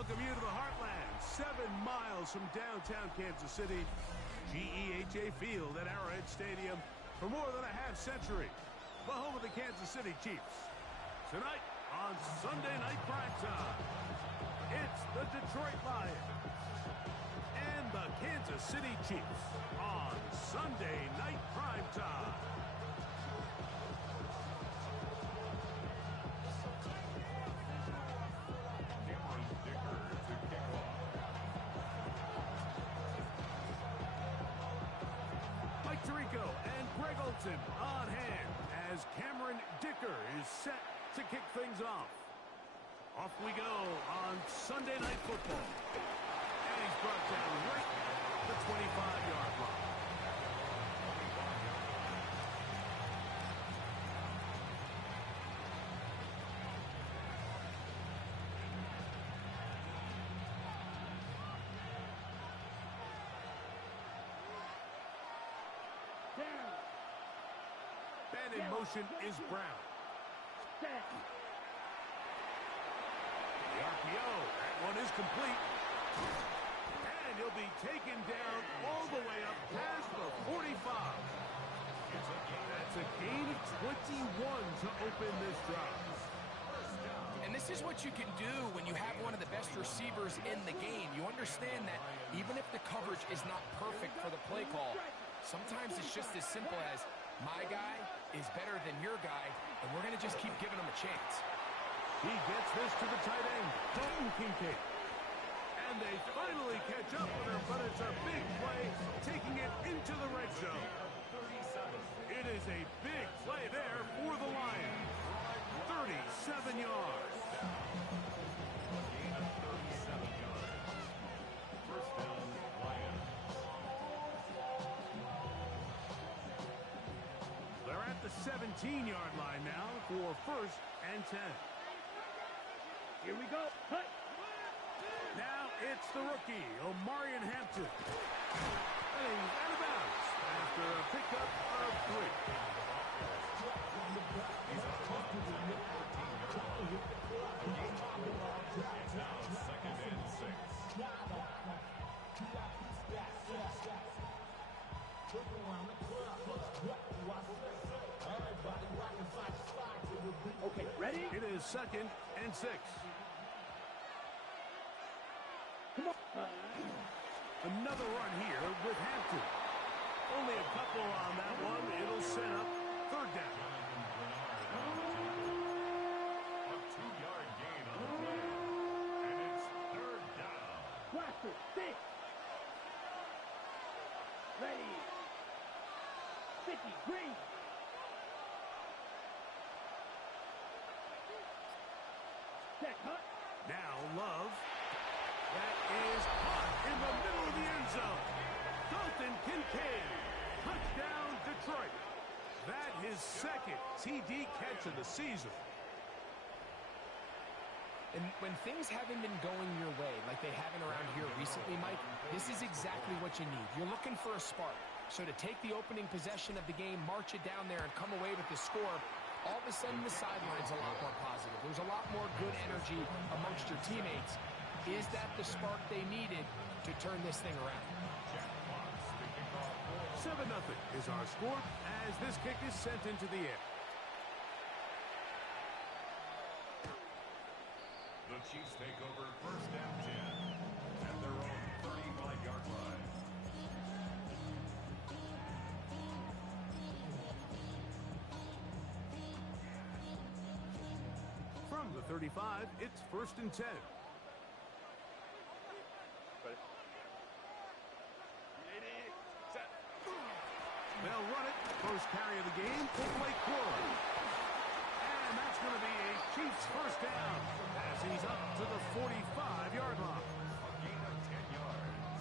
welcome you to the Heartland, 7 miles from downtown Kansas City. GEHA Field at Arrowhead Stadium for more than a half-century. The home of the Kansas City Chiefs. Tonight on Sunday Night Primetime, it's the Detroit Lions and the Kansas City Chiefs on Sunday Night Primetime. Mike Tirico and Greg Olsen on hand as Cameron Dicker is set to kick things off. Off we go on Sunday Night Football. And he's brought down right at the 25-yard line. And in motion is Brown. The RPO, that one is complete. And he'll be taken down all the way up past the 45. That's a gain of 21 to open this drive. And this is what you can do when you have one of the best receivers in the game. You understand that even if the coverage is not perfect for the play call, sometimes it's just as simple as my guy is better than your guy, and we're going to just keep giving him a chance. He gets this to the tight end, Dalton Kincaid. And they finally catch up with him, but it's a big play, taking it into the red zone. It is a big play there for the Lions. 37 yards. First down, Lions. They're at the 17-yard line now for 1st and 10. Here we go. Hut. Now it's the rookie, Omarion Hampton. And he's out of bounds after a pickup of 3. It's now 2nd and 6. Okay, ready? It is 2nd and 6. Come on. Another run here with Hampton. Only a couple on that one. It'll set up 3rd down. A 2-yard gain on the play. And it's 3rd down. Blaster, 6. Ready. Sticky, green. Check, hut. Now Love. That is caught in the middle of the end zone. Dalton Kincaid. Touchdown, Detroit. That his 2nd TD catch of the season. And when things haven't been going your way, like they haven't around here recently, Mike, this is exactly what you need. You're looking for a spark. So to take the opening possession of the game, march it down there, and come away with the score, all of a sudden the sideline's a lot more positive. There's a lot more good energy amongst your teammates. Is that the spark they needed to turn this thing around? 7-0 is our score as this kick is sent into the air. The Chiefs take over 1st and 10 at their own 35-yard line. From the 35, it's 1st and 10. They'll run it. First carry of the game for Blake Corum. And that's going to be a Chiefs 1st down as he's up to the 45-yard line. A gain of 10 yards.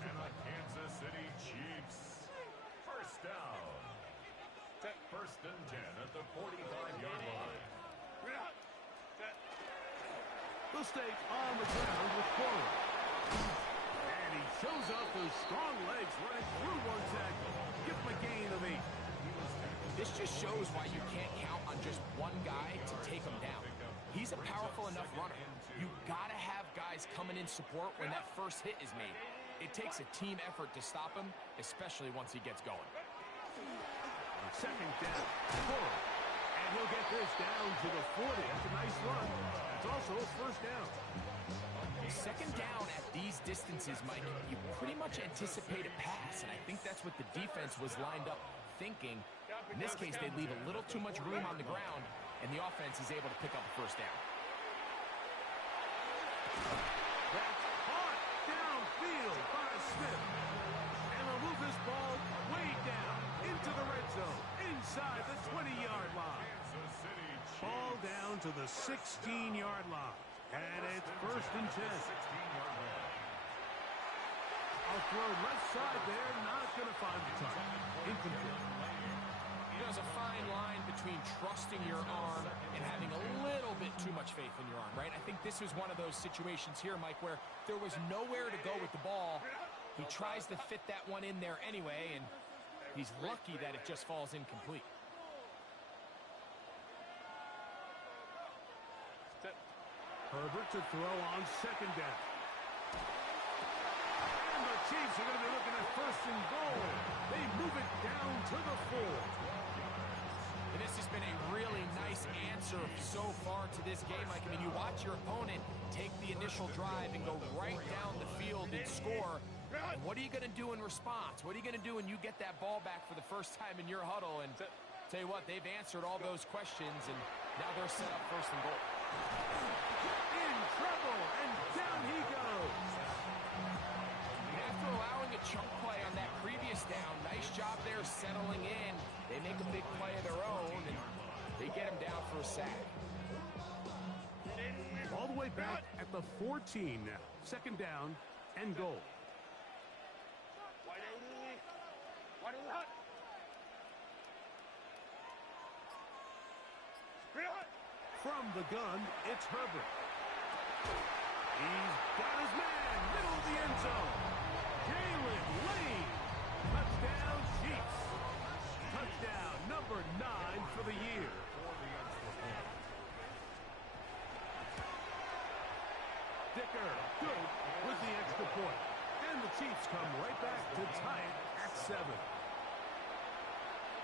And the Kansas City Chiefs. 1st down. 1st and 10 at the 45-yard line. They'll stay on the ground with Corum. And he shows off those strong legs running through one tackle. Give him a gain of 8. This just shows why you can't count on just one guy to take him down. He's a powerful enough runner. You gotta have guys coming in support when that first hit is made. It takes a team effort to stop him, especially once he gets going. Second down, Corum. And he'll get this down to the 40. That's a nice run. It's also his first down. Second down at these distances, Mike, you pretty much anticipate a pass, and I think that's what the defense was lined up thinking. In this case, they leave a little too much room on the ground, and the offense is able to pick up a first down. That's caught downfield by Smith. And they'll move this ball way down into the red zone, inside the 20-yard line. Ball down to the 16-yard line. And it's first and 10. I'll throw left side there, not going to find the target. Incomplete. There's a fine line between trusting your arm and having a little bit too much faith in your arm, right? I think this was one of those situations here, Mike, where there was nowhere to go with the ball. He tries to fit that one in there anyway, and he's lucky that it just falls incomplete. Herbert to throw on second down. And the Chiefs are going to be looking at first and goal. They move it down to the 4. And this has been a really nice answer so far to this game. Like, I mean, you watch your opponent take the initial drive and go right down the field and score. And what are you going to do in response? What are you going to do when you get that ball back for the first time in your huddle? And tell you what, they've answered all those questions, and now they're set up first and goal. In trouble, and down he goes. After allowing a chunk play on that previous down, nice job there settling in. They make a big play of their own, and they get him down for a sack. All the way back at the 14 now. Second down and goal. From the gun, it's Herbert. He's got his man, middle of the end zone. Jalen Lane. Touchdown, Chiefs. Touchdown number 9 for the year. Dicker, good with the extra point. And the Chiefs come right back to tie it at 7.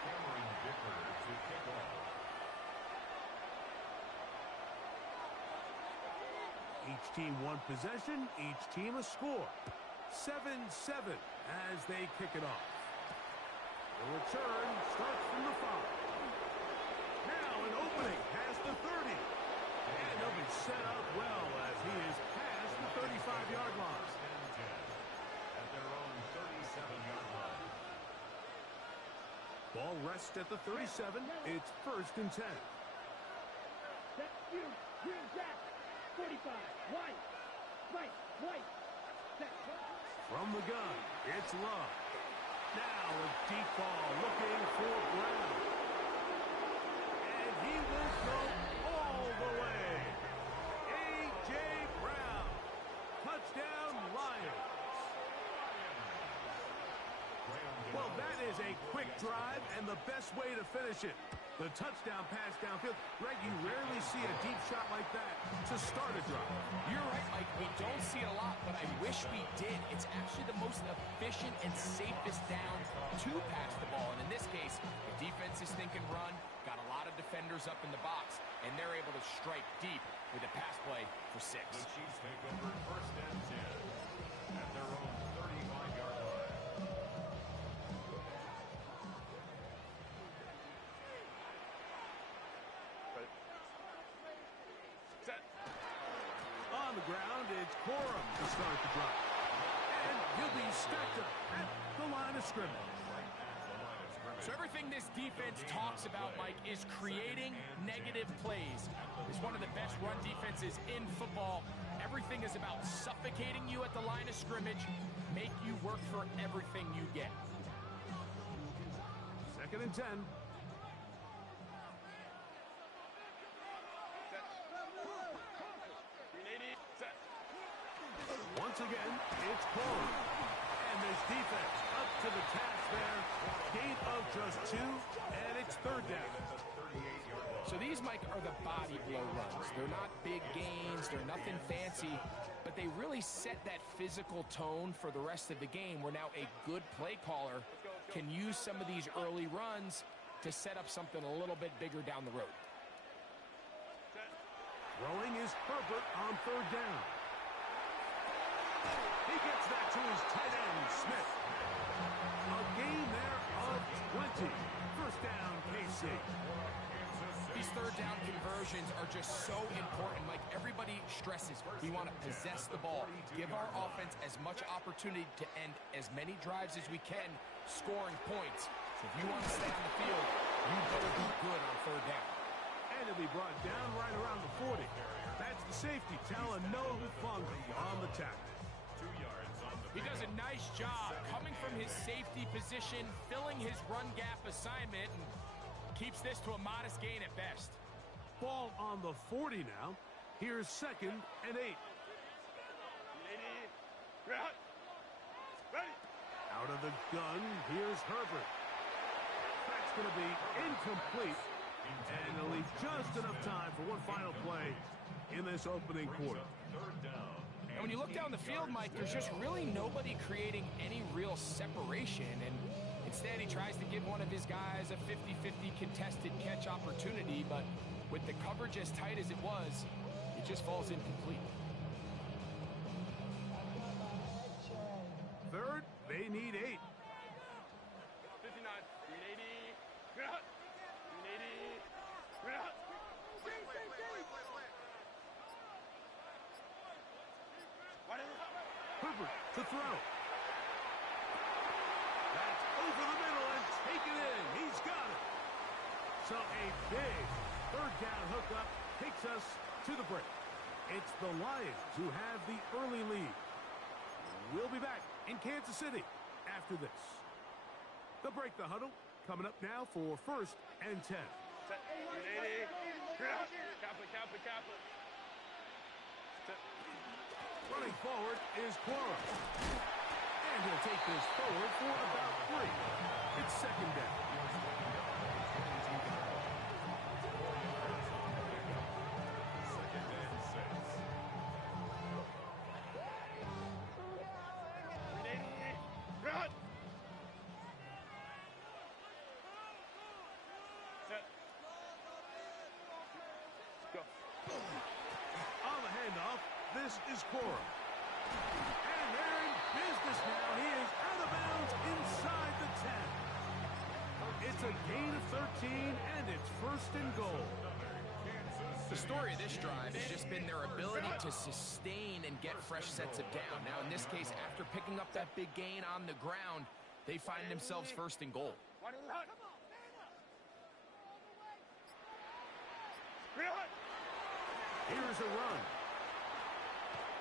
Cameron Dicker to kick off. Each team one possession, each team a score. 7-7 as they kick it off. The return starts from the 5. Now an opening past the 30. And he'll be set up well as he is past the 35-yard line. At their own 37-yard line. Ball rests at the 37. It's first and 10. That's you. Green Jack. 45. White. Right. White. That's From the gun, it's Love. Now a deep ball looking for Brown. And he will go all the way. A.J. Brown. Touchdown, Lions. Well, that is a quick drive and the best way to finish it. The touchdown pass downfield. Greg, you rarely see a deep shot like that to start a drive. You're right, Mike. We don't see it a lot, but I wish we did. It's actually the most efficient and safest down to pass the ball. And in this case, the defense is thinking run, got a lot of defenders up in the box, and they're able to strike deep with a pass play for 6. The Chiefs take over first and 10 at their own 35-yard line. On the ground, it's Corum to start the drive. And he'll be stacked up at the line of scrimmage. So everything this defense talks about, Mike, is creating negative plays. It's one of the best run defenses in football. Everything is about suffocating you at the line of scrimmage, make you work for everything you get. Second and 10. Once again, it's Corum. And this defense up to the task there. Gain of just 2, and it's third down. So these, Mike, are the body blow runs. They're not big gains. They're nothing fancy. But but they really set that physical tone for the rest of the game where now a good play caller can use some of these early runs to set up something a little bit bigger down the road. Throwing is Herbert on third down. He gets that to his tight end, Smith. A gain there of 20. First down, KC. These third down conversions are just so important. Like everybody stresses, we want to possess the ball, give our offense as much opportunity to end as many drives as we can, scoring points. So if you want to stay on the field, you better be good on third down. And he'll be brought down right around the 40. That's the safety, Talanoa Hufanga on the tackle. 2 yards on the He does a nice job coming from his safety position, filling his run gap assignment, and keeps this to a modest gain at best. Ball on the 40 now. Here's 2nd and 8. Out of the gun, here's Herbert. That's going to be incomplete. And they'll leave just enough time for one final play in this opening quarter. third down. And when you look down the field, Mike, there's just really nobody creating any real separation. And instead, he tries to give one of his guys a 50-50 contested catch opportunity. But with the coverage as tight as it was, it just falls incomplete. Third, they need 8. 59, 380. Herbert to throw. That's over the middle and taken in. He's got it. So a big third down hookup takes us to the break. It's the Lions who have the early lead. We'll be back in Kansas City after this. They'll break the huddle. Coming up now for 1st and 10. Running forward is Quora. And he'll take this forward for about 3. It's 2nd down. On the handoff, this is Quora. And they're in business now. He is out of bounds inside the 10. It's a gain of 13, and it's 1st and goal. The story of this drive has just been their ability to sustain and get fresh sets of down. Now, in this case, after picking up that big gain on the ground, they find themselves 1st and goal. Here's a run.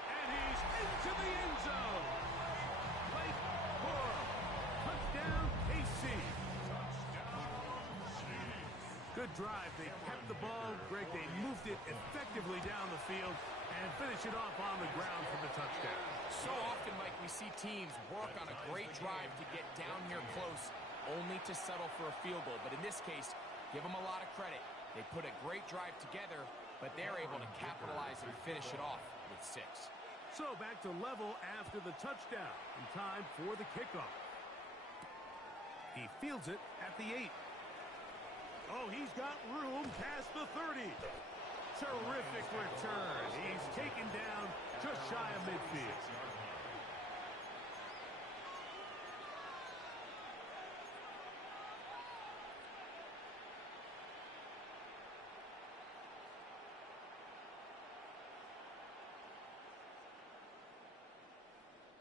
And he's into the end zone. Blake Corum. Touchdown, KC. Good drive. They kept the ball. Greg, they moved it effectively down the field and finish it off on the ground for the touchdown. So often, Mike, we see teams work on a great drive to get down here close, only to settle for a field goal. But in this case, give them a lot of credit. They put a great drive together, but they're able to capitalize and finish it off with 6. So back to level after the touchdown. In time for the kickoff. He fields it at the 8. Oh, he's got room past the 30. Terrific return. He's taken down just shy of midfield.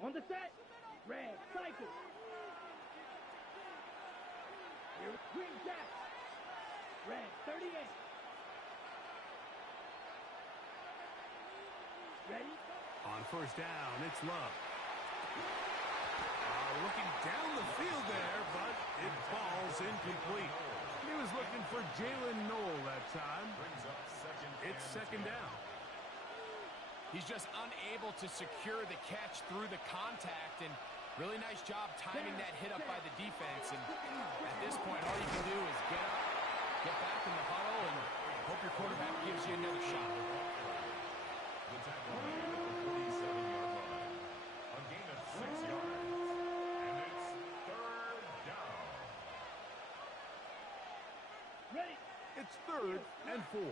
On the set, red, cycle. Here, green gap. Red, 38. Ready? On 1st down, it's Love. Looking down the field there, but it falls incomplete. He was looking for Jalen Noel that time. It's 2nd down. He's just unable to secure the catch through the contact, and really nice job timing that hit up by the defense. And at this point, all you can do is get up, get back in the huddle, and hope your quarterback gives you another shot. The tackle made at the 47 It's 3rd and 4.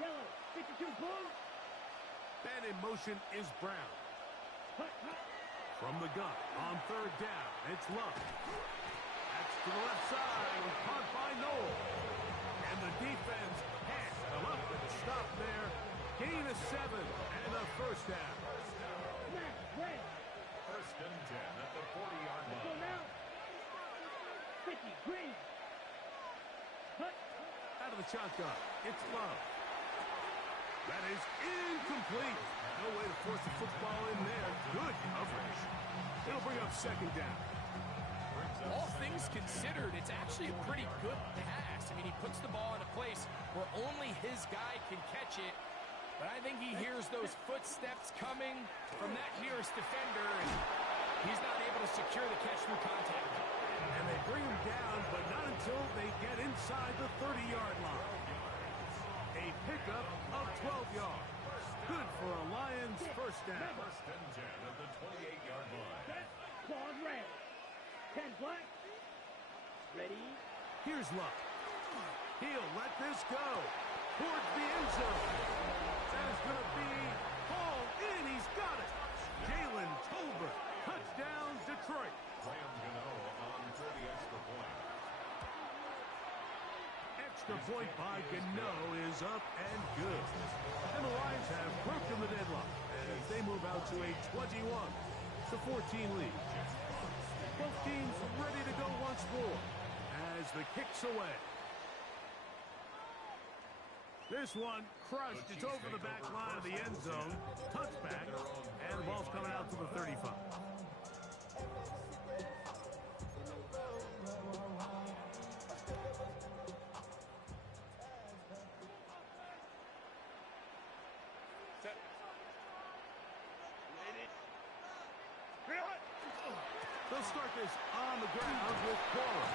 Yellow, 52 blue. And in motion is Brown. Hut. From the gun on 3rd down, it's Love. That's to the left side, caught by Noel. And the defense has come up with a stop there. Gain of 7 and a first down. Smash, red. First and 10 at the 40-yard Go line. now. 50, green. Hut. Out of the shotgun, it's Love. That is incomplete. No way to force the football in there. Good coverage. It'll bring up 2nd down. All things considered, it's actually a pretty good pass. I mean, he puts the ball in a place where only his guy can catch it. But I think he hears those footsteps coming from that nearest defender, and he's not able to secure the catch through contact. And they bring him down, but not until they get inside the 30-yard line. A pickup of 12 yards. Good for a Lions first down. First and 10 at the 28-yard line. Set. Claws red. 10 black. Ready. Here's Luck. He'll let this go. Towards the end zone. That is going to be hauled in. He's got it. Jalen Tolbert. Touchdown, Detroit. Graham Gano on for the extra point. Extra point by Gano is up and good. And the Lions have broken the deadlock as they move out to a 21-14 lead. Both teams ready to go once more as the kick's away. This one crushed. It's over the back line of the end zone. Touchback. And the ball's coming out to the 35. They'll start this on the ground with Quora.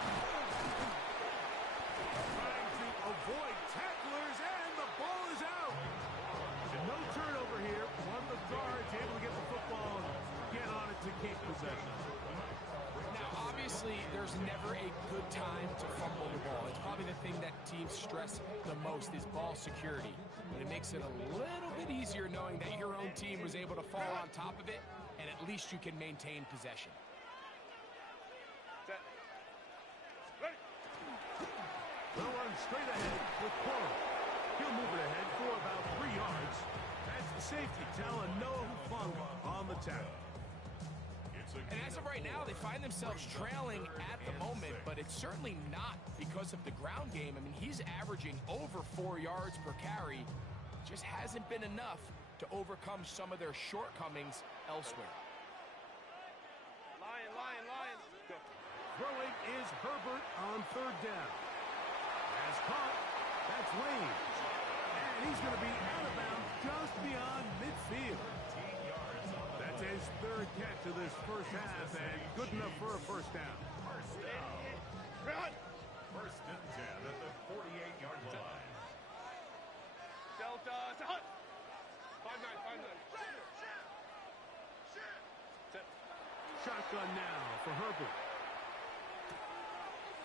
Trying to avoid tacklers, and the ball is out. And no turnover here. One of the guards able to get the football and get on it to keep possession. Now, obviously, there's never a good time to fumble the ball. It's probably the thing that teams stress the most is ball security. But it makes it a little bit easier knowing that your own team was able to fall on top of it, and at least you can maintain possession. They'll run straight ahead with Quora. He'll move it ahead for about 3 yards. That's the safety, Talanoa Hufanga on the tackle. And as of right now, they find themselves trailing at the moment, but it's certainly not because of the ground game. I mean, he's averaging over 4 yards per carry. Just hasn't been enough to overcome some of their shortcomings elsewhere. Lions. Go. Throwing is Herbert on 3rd down. Has caught. That's Lane. And he's going to be out of bounds just beyond midfield. That's his 3rd catch of this first half, and good enough for a first down. First and 10 at the 48-yard line. Delta to Hunt. 5-9. Shotgun now for Herbert.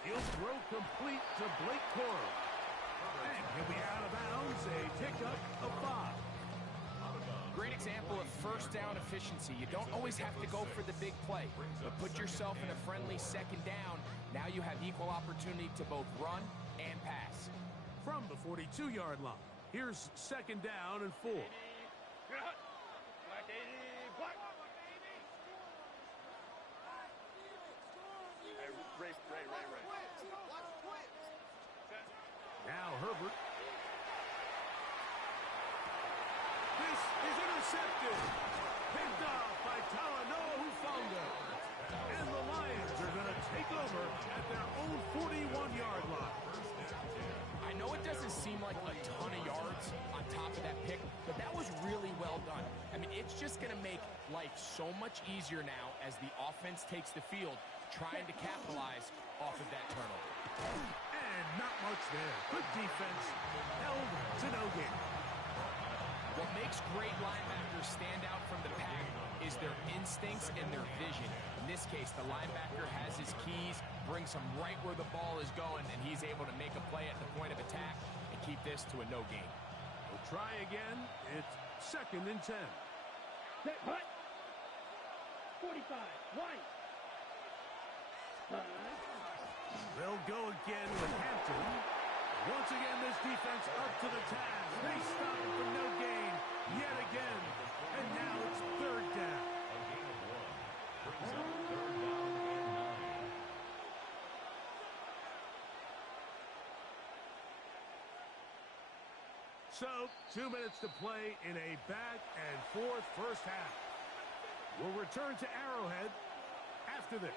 He'll throw complete to Blake Corum. And he'll be out of bounds, a pickup of 5. Great example of first down efficiency. You don't always have to go for the big play, but put yourself in a friendly 2nd down. Now you have equal opportunity to both run and pass. From the 42-yard line, here's 2nd down and 4. Black 80, black. Ray. Now Herbert. This is intercepted. Picked off by Talanoa Hufanga. And the Lions are going to take over at their own 41-yard line. I know it doesn't seem like a ton of yards on top of that pick, but that was really well done. I mean, it's just going to make life so much easier now as the offense takes the field, trying to capitalize off of that turnover. And not much there. Good defense. Held to no gain. What makes great linebackers stand out from the pack is their instincts and their vision. In this case, the linebacker has his keys, brings him right where the ball is going, and he's able to make a play at the point of attack and keep this to a no gain. We'll try again. It's 2nd and 10. Set, hut. 45, right. They'll go again with Hampton. Once again, this defense up to the task. They stop it for no gain yet again. And now it's 3rd down. A gain of 1 brings up 3rd down and 9. So, 2 minutes to play in a back-and-forth first half. We'll return to Arrowhead after this.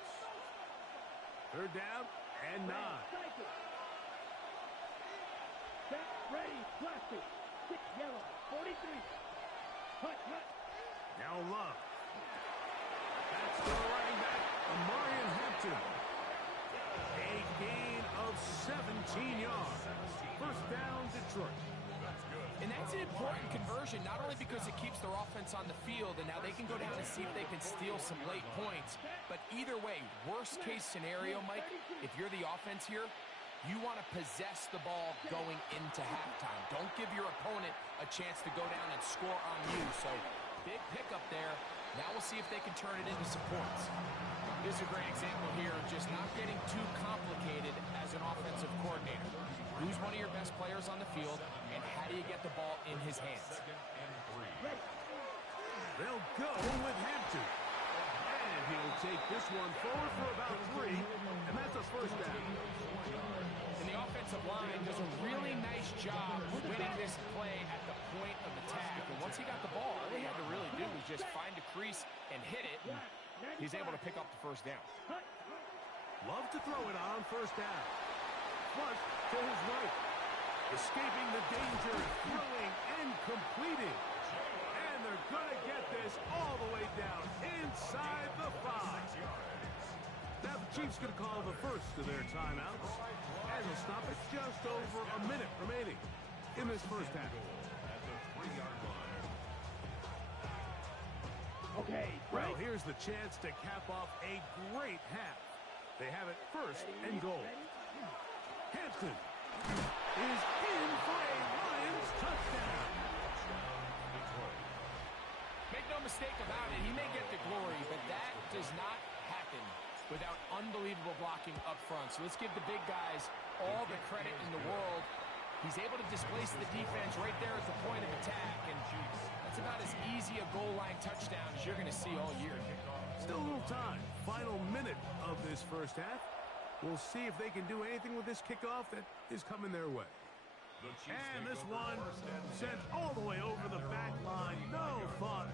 3rd down and 9. Cycle. Set, ready, plastic. 6 yellow, 43. Hut, hut. Now Love. That's the running back, Amarian Hampton. A gain of 17 yards. 1st down, Detroit. And that's an important conversion, not only because it keeps their offense on the field, and now they can go down and see if they can steal some late points. But either way, worst case scenario, Mike, if you're the offense here, you want to possess the ball going into halftime. Don't give your opponent a chance to go down and score on you. So big pickup there. Now we'll see if they can turn it into some points. This is a great example here of just not getting too complicated as an offensive coordinator. Who's one of your best players on the field, and how do you get the ball in his hands? 2nd and 3. They'll go with Hampton. And he'll take this one forward for about 3, and that's a 1st down. And the offensive line does a really nice job winning this play at the point of attack. And once he got the ball, all he had to really do was just find a crease and hit it. And he's able to pick up the 1st down. Love to throw it on 1st down. Flush to his right. Escaping the danger, throwing and completing. And they're going to get this all the way down inside the 5. Now the Chiefs going to call the first of their timeouts. And they'll stop it just over a minute remaining in this first half. At the 3-yard line. Okay, Well, here's the chance to cap off a great half. They have it 1st and goal. Hampton is in for a Lions touchdown. Detroit. Make no mistake about it, he may get the glory, but that does not happen without unbelievable blocking up front. So let's give the big guys all the credit in the world. He's able to displace the defense right there at the point of attack, and that's about as easy a goal line touchdown as you're going to see all year. Still a little time. Final minute of this first half. We'll see if they can do anything with this kickoff that is coming their way. The Chiefs And take this over one 1st and 10. sent all the way over the back line. No thought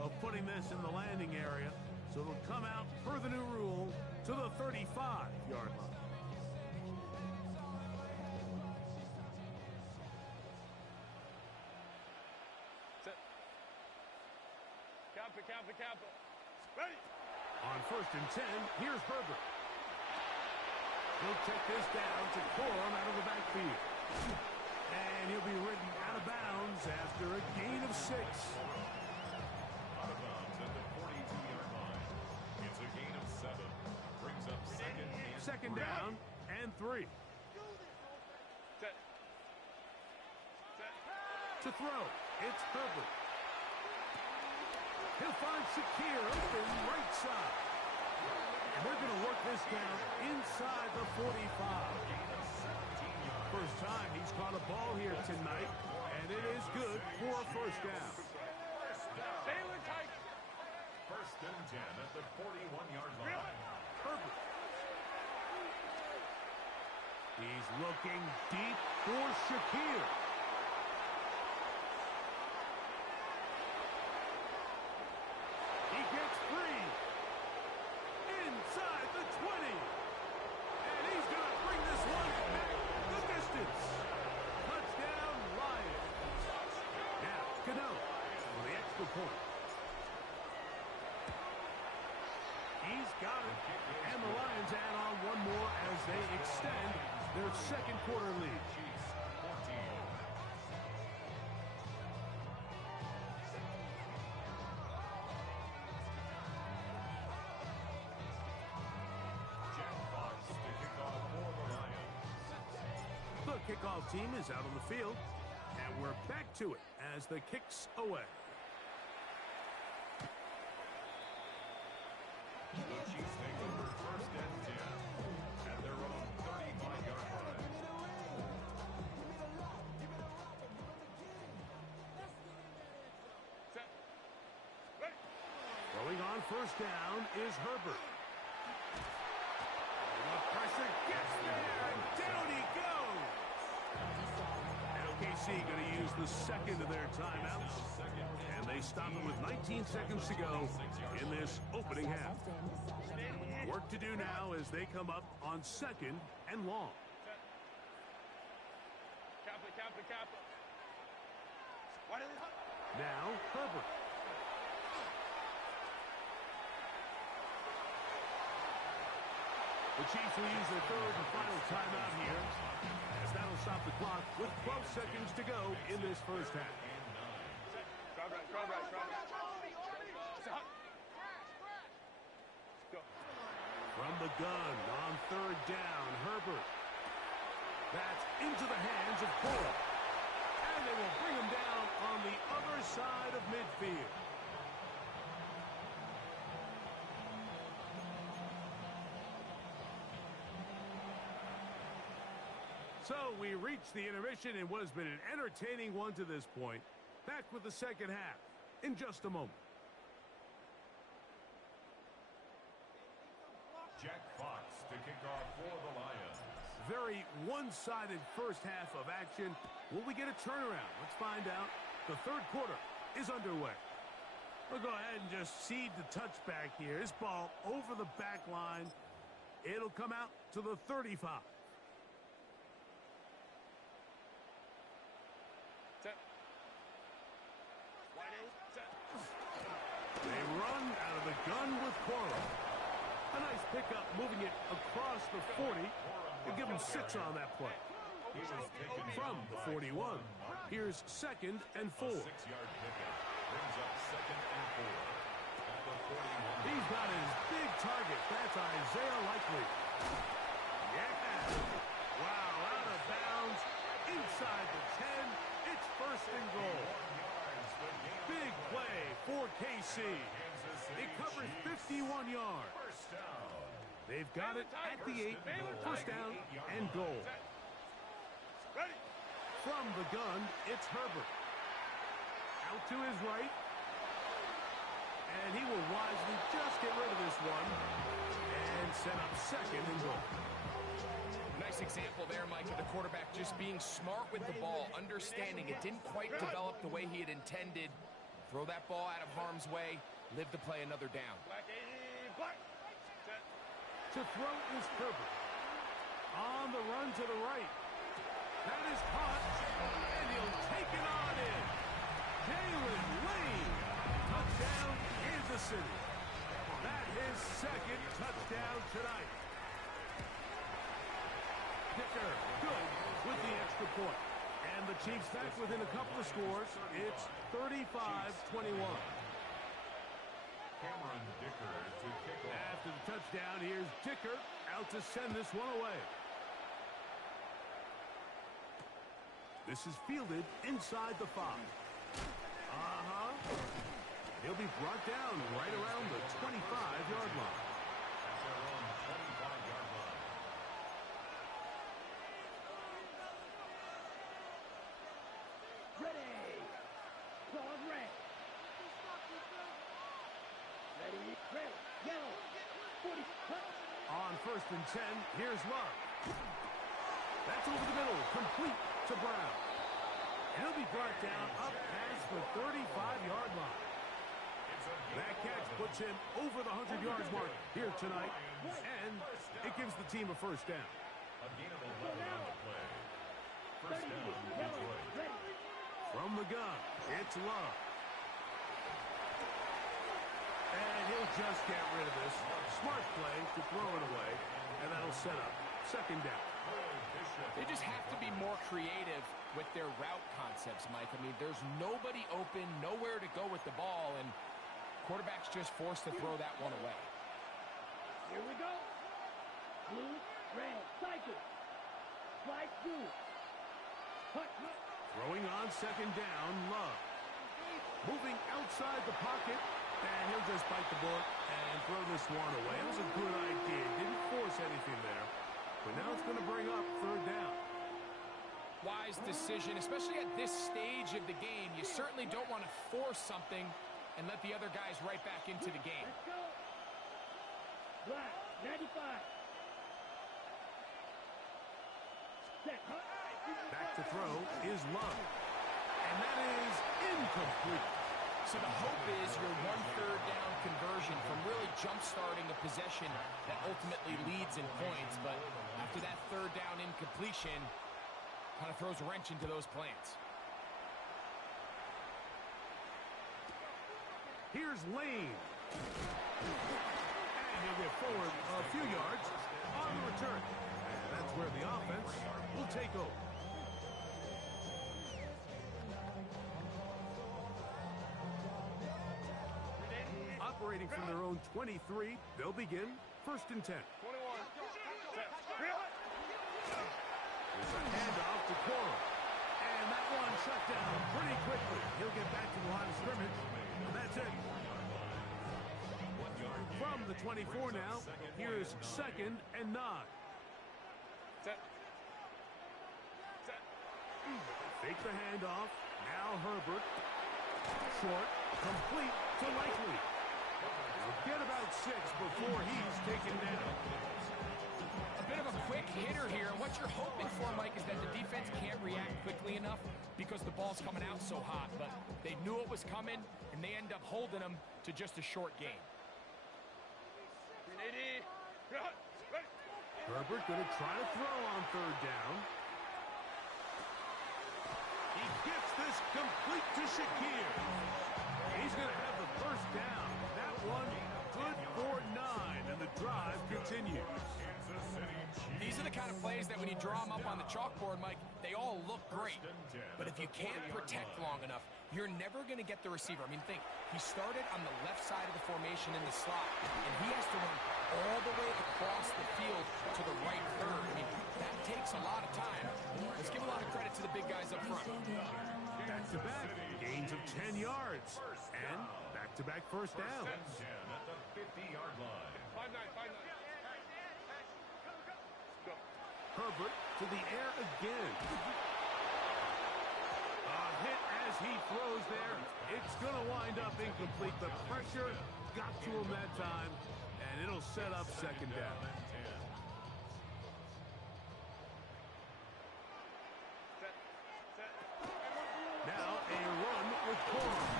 of putting this in the landing area. So it'll come out per the new rule to the 35-yard line. Set. Camper. Ready. On 1st and 10, here's Herbert. He'll check this down to Corum out of the backfield. And he'll be ridden out of bounds after a gain of 6. Out of bounds at the 42-yard line. It's a gain of 7. Brings up 2nd and 2nd 3. down and 3. Set. To throw, it's Herbert. He'll find Shakir open right side. And they're going to work this down inside the 45. First time he's caught a ball here tonight, and it is good for a 1st down. Sailor tight. 1st and 10 at the 41-yard line. Herbert. He's looking deep for Shakir. He gets free. Inside the 20. And he's going to bring this one back the distance. Touchdown, Lions. Now, Cano for the extra point. He's got it. And the Lions add on one more as they extend their 2nd quarter lead. Chiefs 14. kickoff team is out on the field, and we're back to it as the kick's away. The Chiefs take over 1st and 10 at their own 35-yard line. Set. Ready. Throwing on 1st down is Herbert. The pressure gets there, and down he goes. And OKC going to use the second of their timeouts, and they stop it with 19 seconds to go in this opening half. Work to do now as they come up on 2nd and long. Kappa. Why did it? Now Herbert. The Chiefs will use their 3rd and final timeout here, as that'll stop the clock with 12 seconds to go in this 1st half. Crowd right. Go. From the gun on 3rd down, Herbert. That's into the hands of Cole. And they will bring him down on the other side of midfield. So we reach the intermission in what has been an entertaining one to this point. Back with the 2nd half in just a moment. Jack Fox to kick off for the Lions. Very one-sided 1st half of action. Will we get a turnaround? Let's find out. The 3rd quarter is underway. We'll go ahead and just cede the touchback here. This ball over the back line. It'll come out to the 35. Set. Wide eight. Set. They run out of the gun with Quoro. A nice pickup moving it across the 40. They'll give him 6 on that play. From the 41. Here's 2nd and 4. 6-yard pickup brings up 2nd and 4 at the 41. He's got his big target. That's Isaiah Likely. Yeah. Wow, out of bounds. Inside the 10. It's 1st and goal. Big play for KC. It covers 51 yards. First down. They've got it at the 8. 1st down and goal. Ready. From the gun, it's Herbert. Out to his right. And he will wisely just get rid of this one and set up 2nd and goal. Nice example there, Mike, of the quarterback just being smart with the ball, understanding it didn't quite develop the way he had intended. Throw that ball out of harm's way, live to play another down. Black 80. Black. Set. To throw is Herbert. On the run to the right. That is caught, and he'll take it on in. Jalen Lane. Touchdown, Kansas City. That is 2nd touchdown tonight. Dicker, good with the extra point. And the Chiefs back within a couple of scores. It's 35-21. Cameron Dicker to kick off. After the touchdown, here's Dicker out to send this one away. This is fielded inside the 5. He'll be brought down right around the 25-yard line. At their own 25-yard line. Ready. Claws red. Ready. Red. Yellow. 40. Cut. On 1st and 10, here's Love. That's over the middle, complete to Brown. And he'll be brought down up past the 35-yard line. That catch puts him over the 100 yards mark here tonight, and it gives the team a 1st down. A gain of 11 on the play. 1st down, Detroit. Ready. From the gun, it's Love. And he'll just get rid of this. Smart play to throw it away, and that'll set up 2nd down. They just have to be more creative with their route concepts, Mike. I mean, there's nobody open, nowhere to go with the ball, and quarterback's just forced to throw that one away. Here we go. Blue, red, cycle. Slide through. Throwing on second down, Love. Moving outside the pocket, and he'll just bite the bullet and throw this one away. It was a good idea. Didn't force anything there. But now it's going to bring up third down. Wise decision, especially at this stage of the game. You certainly don't want to force something and let the other guys right back into the game. Let's go. Black, 95. Set. Back to throw is Love. And that is incomplete. So the hope is your 1/3 down conversion from really jump-starting a possession that ultimately leads in points. But after that third down incompletion, kind of throws a wrench into those plans. Here's Lane. And he'll get forward a few yards on the return. And that's where the offense will take over. Operating from their own 23, they'll begin 1st and 10. 21. Set. There's a handoff to Corum. And that one shut down pretty quickly. He'll get back to the line of scrimmage. And that's it. From the 24 now, here's 2nd and 9. Set. Set. Fake the handoff. Now Herbert. Short. Complete to Likely. He'll get about 6 before he's taken down. A bit of a quick hitter here. What you're hoping for, Mike, is that the defense can't react quickly enough because the ball's coming out so hot. But they knew it was coming, and they end up holding them to just a short game. 380. Ready. Herbert going to try to throw on 3rd down. He gets this complete to Shakir. He's going to have the 1st down. That one good for 9, and the drive continues. These are the kind of plays that when you draw them up on the chalkboard, Mike, they all look great. But if you can't protect long enough, you're never going to get the receiver. I mean, think, he started on the left side of the formation in the slot, and he has to run all the way across the field to the right third. I mean, that takes a lot of time. Let's give a lot of credit to the big guys up front. Back-to-back, gains of 10 yards, and back-to-back 1st downs. At the 50-yard line. 5-9. Go. Herbert to the air again. A hit as he throws there. It's going to wind up incomplete. The pressure got to him that time, and it'll set up 2nd down. Set. Set. Now a run with Corum.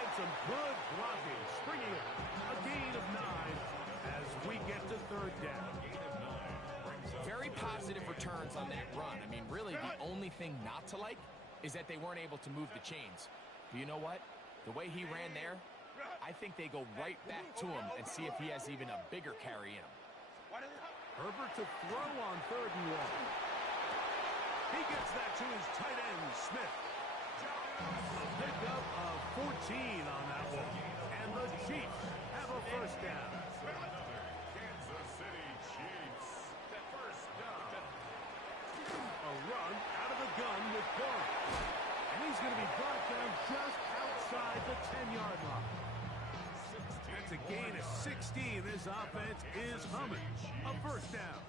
And some good blocking, springing it. A gain of 9 as we get to 3rd down. Very positive returns on that run. I mean, really, the only thing not to like is that they weren't able to move the chains. But you know what? The way he ran there, I think they go right back to him and see if he has even a bigger carry in him. Herbert to throw on 3rd and 1. He gets that to his tight end, Smith. A pickup of 14 on that one. And the Chiefs have a 1st down. Kansas City Chiefs. 1st down. A run out of the gun with Corum. And he's going to be brought down just outside the 10-yard line. That's a gain of 16. This offense is humming. A 1st down.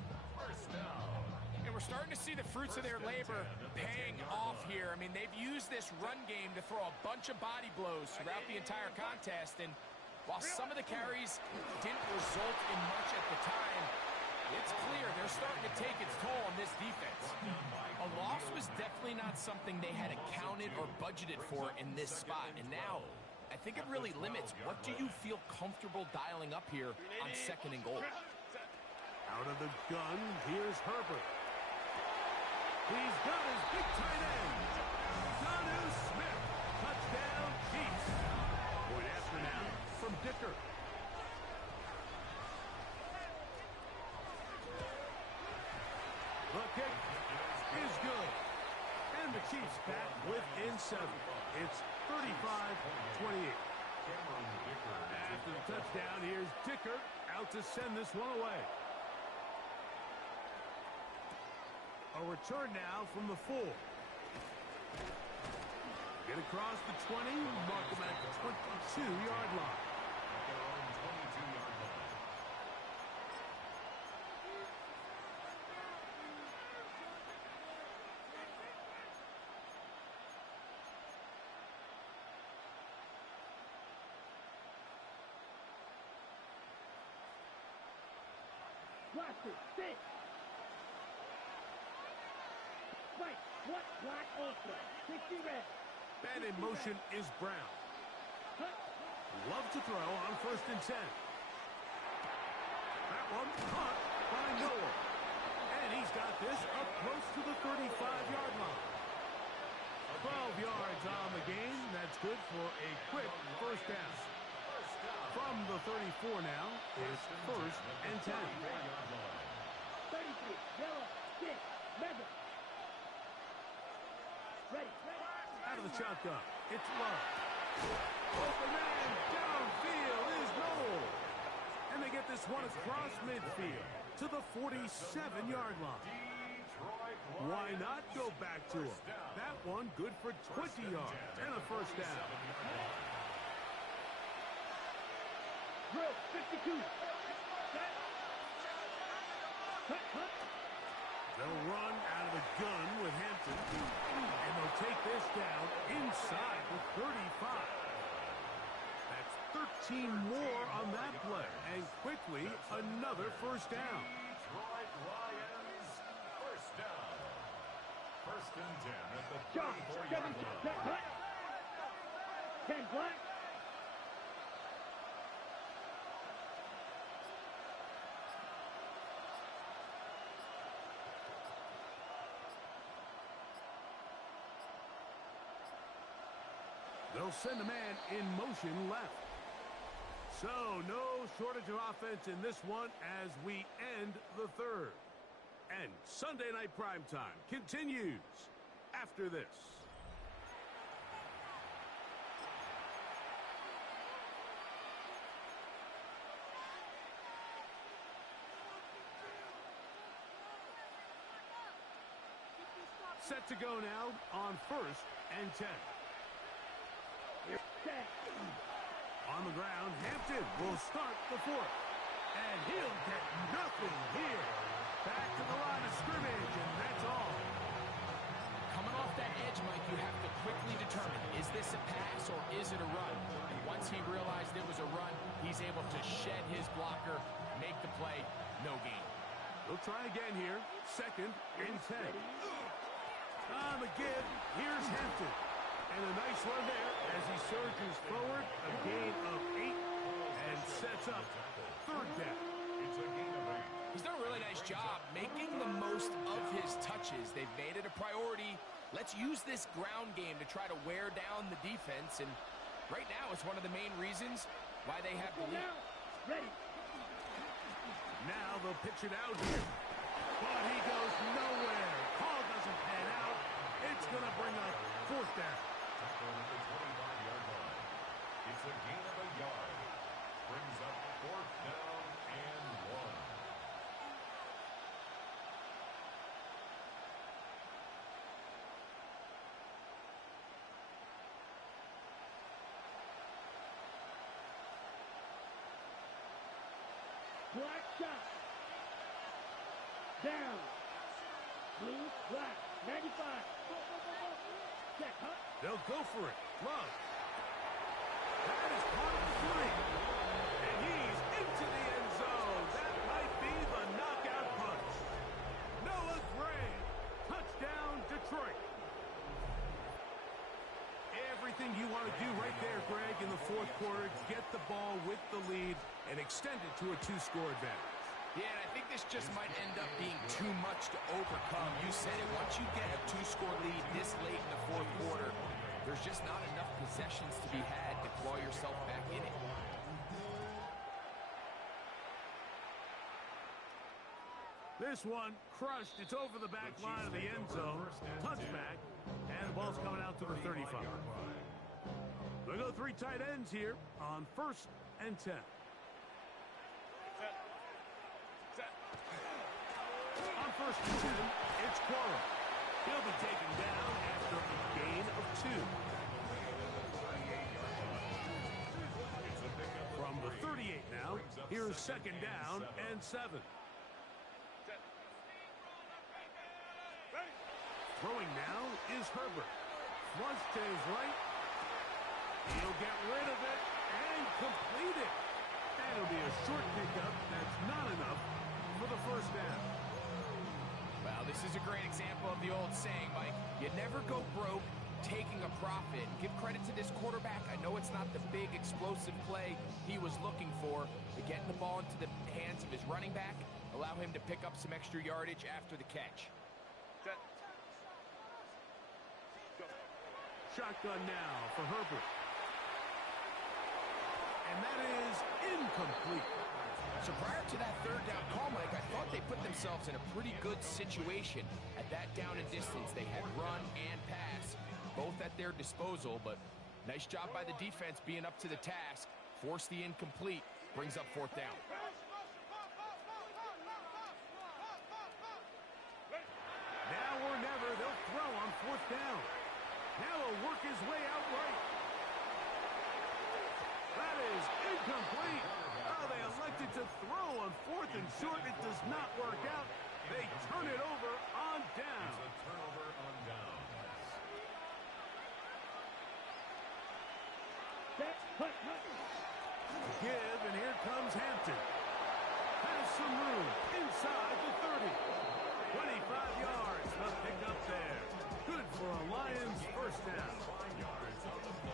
And we're starting to see the fruits of their labor paying off here. I mean, they've used this run game to throw a bunch of body blows throughout the entire contest. And while some of the carries didn't result in much at the time, it's clear they're starting to take its toll on this defense. A loss was definitely not something they had accounted or budgeted for in this spot. And now, I think it really limits what do you feel comfortable dialing up here on 2nd and goal. Out of the gun, here's Herbert. He's got his big tight end, Jonnu Smith. Touchdown, Chiefs. Point after now from Dicker. The kick is good. And the Chiefs back within 7. It's 35-28. After the touchdown, here's Dicker out to send this one away. A return now from the 4. Get across the 20, mark them at the 22-yard line. At their own 22-yard line. Blaster, sit. Right, what? Black ultra. 60 red. Man in motion is Brown. Love to throw on 1st and 10. That one caught by Noel. And he's got this up close to the 35-yard line. 12 yards on the game. That's good for a quick first down. From the 34 now, it's 1st and 10. 33, yellow, 6, mega. Ready. Out of the shotgun, it's Love. Open man downfield is Noel. And they get this one across midfield to the 47-yard line. Why not go back to him? That one good for 20 yards and a first down. Drill, 52. Set. Cut. They'll run out of the gun with Hampton, and they'll take this down inside the 35. That's 13 more on that play, and quickly another first down. Detroit Lions, first down. 1st and 10 at the Josh, 34-yard 7, line. set, cut. 10 black. They'll send a man in motion left. So, no shortage of offense in this one as we end the 3rd. And Sunday Night Primetime continues after this. Set to go now on 1st and 10. On the ground, Hampton will start the 4th. And he'll get nothing here. Back to the line of scrimmage, and that's all. Coming off that edge, Mike, you have to quickly determine, is this a pass or is it a run? And once he realized it was a run, he's able to shed his blocker, make the play, no gain. We'll try again here. 2nd and 10. On the give, here's Hampton. And a nice run there as he surges forward, a gain of 8, and sets up 3rd down. It's a gain of 8. He's done a really nice job making the most of his touches. They've made it a priority. Let's use this ground game to try to wear down the defense, and right now it's one of the main reasons why they have the lead. Ready. Now they'll pitch it out here. But he goes nowhere. Call doesn't pan out. It's going to bring up 4th down. Tackle at the 25-yard line. It's a gain of a yard. Brings up 4th down and 1. Black shot. Down. Blue, black. 95. Check, huh? They'll go for it. Love. That is part of the 3. And he's into the end zone. That might be the knockout punch. Noah Gray. Touchdown, Detroit. Everything you want to do right there, Greg, in the 4th quarter. Get the ball with the lead and extend it to a 2-score advantage. Yeah, and I think this just might end up being too much to overcome. You said it, once you get a 2-score lead this late in the 4th quarter, there's just not enough possessions to be had to claw yourself back in it. This one crushed. It's over the back line of the end zone. Touchback. And the ball's coming out to the 35. We'll go 3 tight ends here on 1st and 10. Set. On 1st and 10, it's Quorum. He'll be taken down after a gain of 2. From the 38 now, here's second down and 7. Set. Ready. Throwing now is Herbert. Flush to his right. He'll get rid of it and complete it. That'll be a short pickup. That's not enough for the first down. Well, this is a great example of the old saying, Mike. You never go broke taking a profit. Give credit to this quarterback. I know it's not the big explosive play he was looking for, but getting the ball into the hands of his running back, allow him to pick up some extra yardage after the catch. Set. Go. Shotgun now for Herbert. And that is incomplete. So prior to that third down call, Mike, I thought they put themselves in a pretty good situation at that down and distance. They had run and pass, both at their disposal, but nice job by the defense being up to the task. Force the incomplete, brings up fourth down. Now or never, they'll throw on fourth down. Now he'll work his way out right. That is incomplete. Oh, they elected to throw on fourth and short. It does not work out. They turn it over on down. It's a turnover on downs. Set. Hut. Give, and here comes Hampton. Has some room inside the 30. 25 yards, the pickup there. Good for a Lions first down.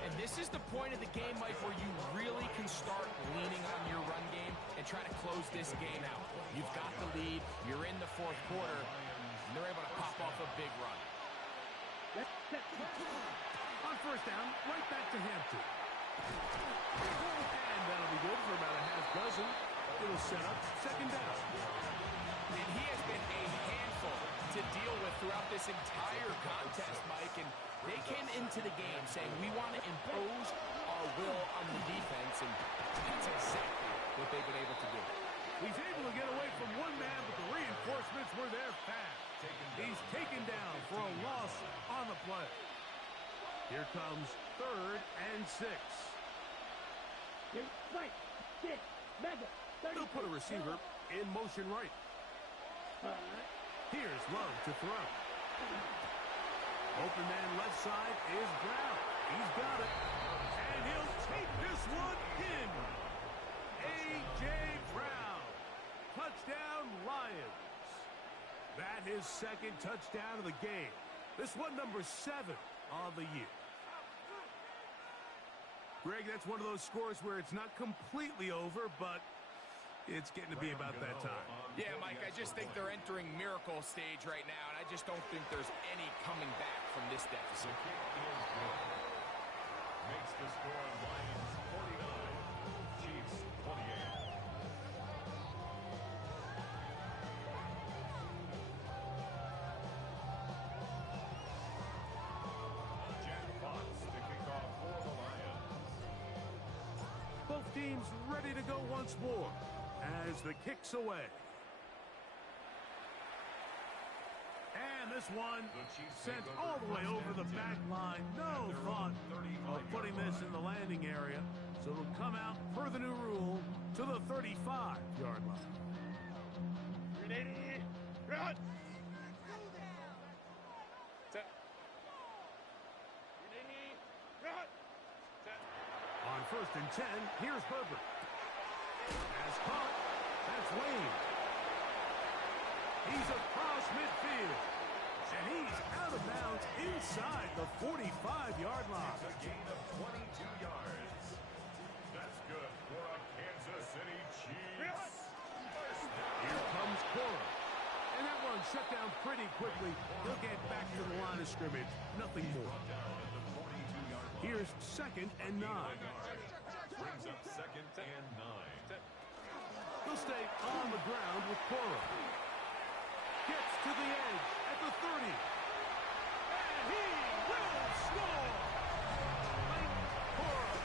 And this is the point of the game, Mike, where you really can start leaning on your run game and try to close this game out. You've got the lead, you're in the fourth quarter, and they're able to pop off a big run. Set. On first down, right back to Hampton. And that'll be good for about a half dozen. It'll set up second down. And he has been a handful to deal with throughout this entire contest, Mike. And they came into the game saying, we want to impose our will on the defense, and that's exactly what they've been able to do. He's able to get away from one man, but the reinforcements were there fast. He's taken down for a loss on the play. Here comes third and 6. Fight. Sit. Mega. They'll put a receiver in motion right. Here's Love to throw. Open man left side is Brown. He's got it. And he'll take this one in. A.J. Brown. Touchdown, Lions. That his second touchdown of the game. This one number 7 of the year. Greg, that's one of those scores where it's not completely over, but it's getting to be about that time. Yeah, Mike, I just think they're entering miracle stage right now, and I just don't think there's any coming back from this deficit. Makes the score Lions 49, Chiefs 28. Jack Fox to kick off for the Lions. Both teams ready to go once more as the kick's away. And this one sent all the way over the back line. No thought of putting this in the landing area. So it'll come out per the new rule to the 35-yard line. Ready. Run. Set. Ready. Run. Set. On first and 10, here's Herbert. As caught, that's Wayne. He's across midfield. And he's out of bounds inside the 45-yard line. A gain of 22 yards. That's good for a Kansas City Chiefs. First down. Here comes Cora. And that one shut down pretty quickly. He'll get back to the line of scrimmage. Nothing more. Down at the 42-yard line. Here's second and 9. Brings up second and 9. He'll stay on the ground with Cora. Gets to the edge at the 30. And he will score! Mike Cora.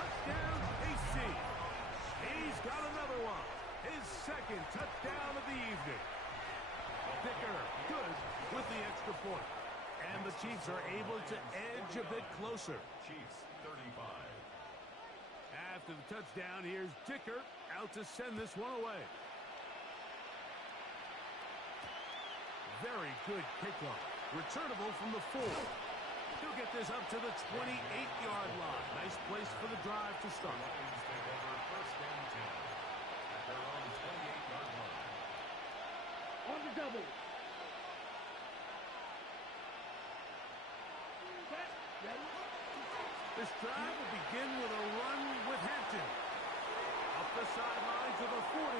Touchdown, KC. He's got another one. His second touchdown of the evening. Dicker, good with the extra point. Chiefs are able to edge a bit closer. Chiefs 35. After the touchdown, here's Dicker out to send this one away. Very good kickoff. Returnable from the 4. He'll get this up to the 28-yard line. Nice place for the drive to start. Lions take over first and 10 at their own 28-yard line. On the double. Set. Ready. This drive will begin with a run with Hampton. Up the sideline to the 40.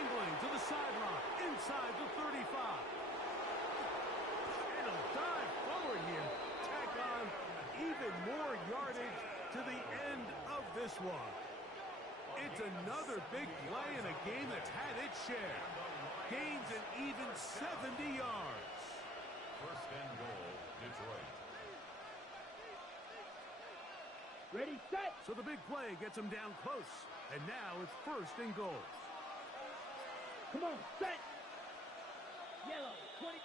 Angling to the sideline. Inside the 35. And a dive forward here. Tack on even more yardage to the end of this one. It's another big play in a game that's had its share. Gains an even 70 yards. First and goal, Detroit. Ready, set. So the big play gets him down close. And now it's first and goal. Come on, set. Yellow, 20.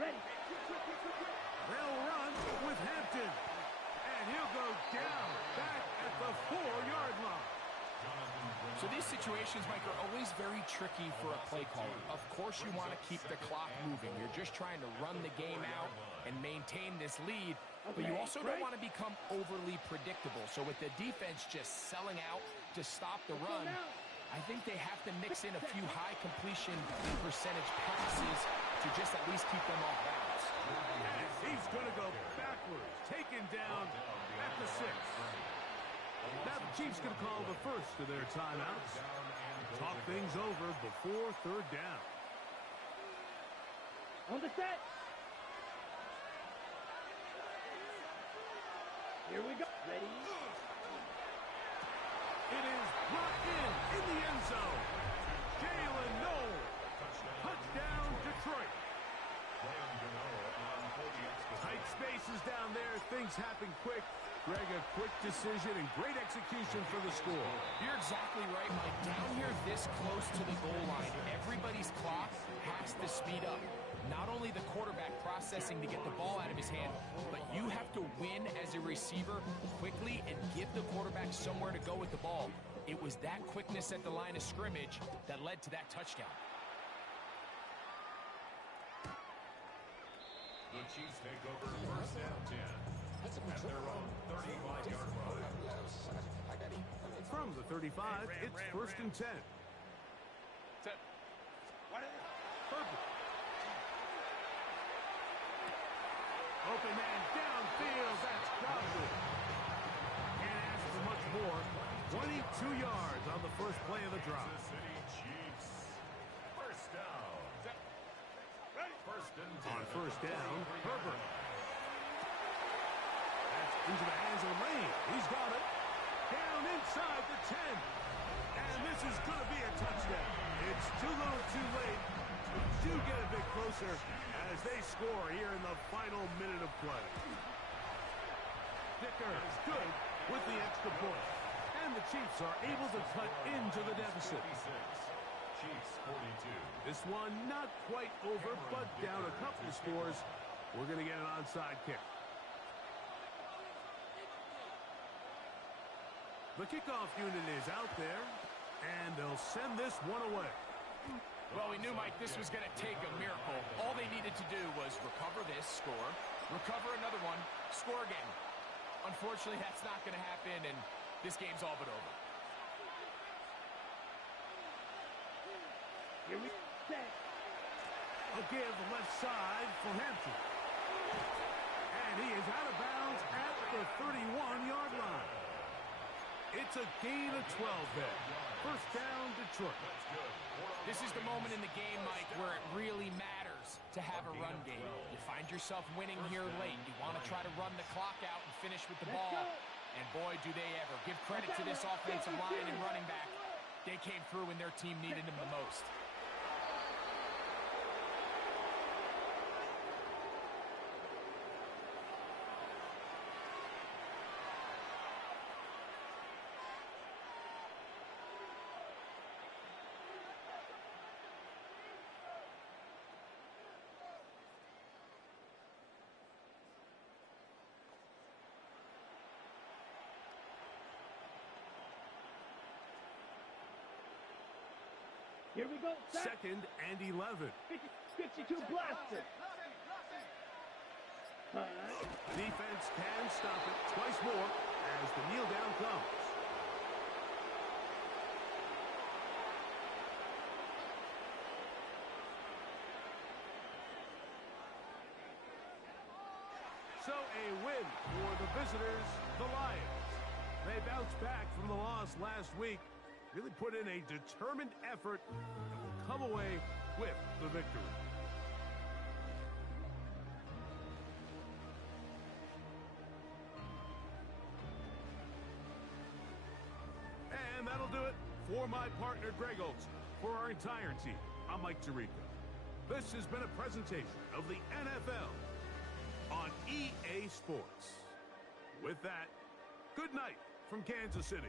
Ready. They'll run with Hampton. And he'll go down back at the 4-yard line. So these situations, Mike, are always very tricky for a play caller. Of course you want to keep the clock moving. You're just trying to run the game out and maintain this lead, but you also don't want to become overly predictable. So with the defense just selling out to stop the run, I think they have to mix in a few high completion percentage passes to just at least keep them off balance. He's going to go backwards, taken down at the 6. Now the Chiefs going to call the first of their timeouts. Talk things over before third down. On the set. Here we go. Ready. It is brought in the end zone. Jalen Noel. Touchdown, Detroit. Tight spaces down there. Things happen quick. Greg, a quick decision and great execution for the score. You're exactly right, Mike. Down here this close to the goal line, everybody's clock has to speed up. Not only the quarterback processing to get the ball out of his hand, but you have to win as a receiver quickly and give the quarterback somewhere to go with the ball. It was that quickness at the line of scrimmage that led to that touchdown. The Chiefs take over first and 10 at their own 35-yard line. From the 35, it's first and 10. Set. Perfect. Open man downfield. That's Godwin. Can't ask for much more. 22 yards on the first play of the drive. Kansas City Chiefs. First down. Set. Ready. First and 10. On first down, Herbert. That's into the hands of Lane. He's got it. Down inside the 10. And this is going to be a touchdown. It's too little too late. We do get a bit closer as they score here in the final minute of play. Dicker is good with the extra point. And the Chiefs are able to cut into the deficit. 56. Chiefs 42. This one not quite over, but down a couple of scores. We're going to get an onside kick. The kickoff unit is out there, and they'll send this one away. Well, we knew, Mike, this was going to take a miracle. All they needed to do was recover this, score, recover another one, score again. Unfortunately, that's not going to happen, and this game's all but over. Here we set. A give left side for Hampton. And he is out of bounds at the 31-yard line. It's a gain of 12 there. First down, Detroit. This is the moment in the game, Mike, where it really matters to have a run game. You find yourself winning here late. You want to try to run the clock out and finish with the ball. And boy, do they ever. Give credit to this offensive line and running back. They came through when their team needed them the most. Here we go. Set. 2nd and 11. 52 blaster. Defense can stop it twice more as the kneel down comes. So a win for the visitors, the Lions. They bounced back from the loss last week, really put in a determined effort, and will come away with the victory. And that'll do it for my partner, Greg Olson. For our entire team, I'm Mike Tirico. This has been a presentation of the NFL on EA Sports. With that, good night from Kansas City.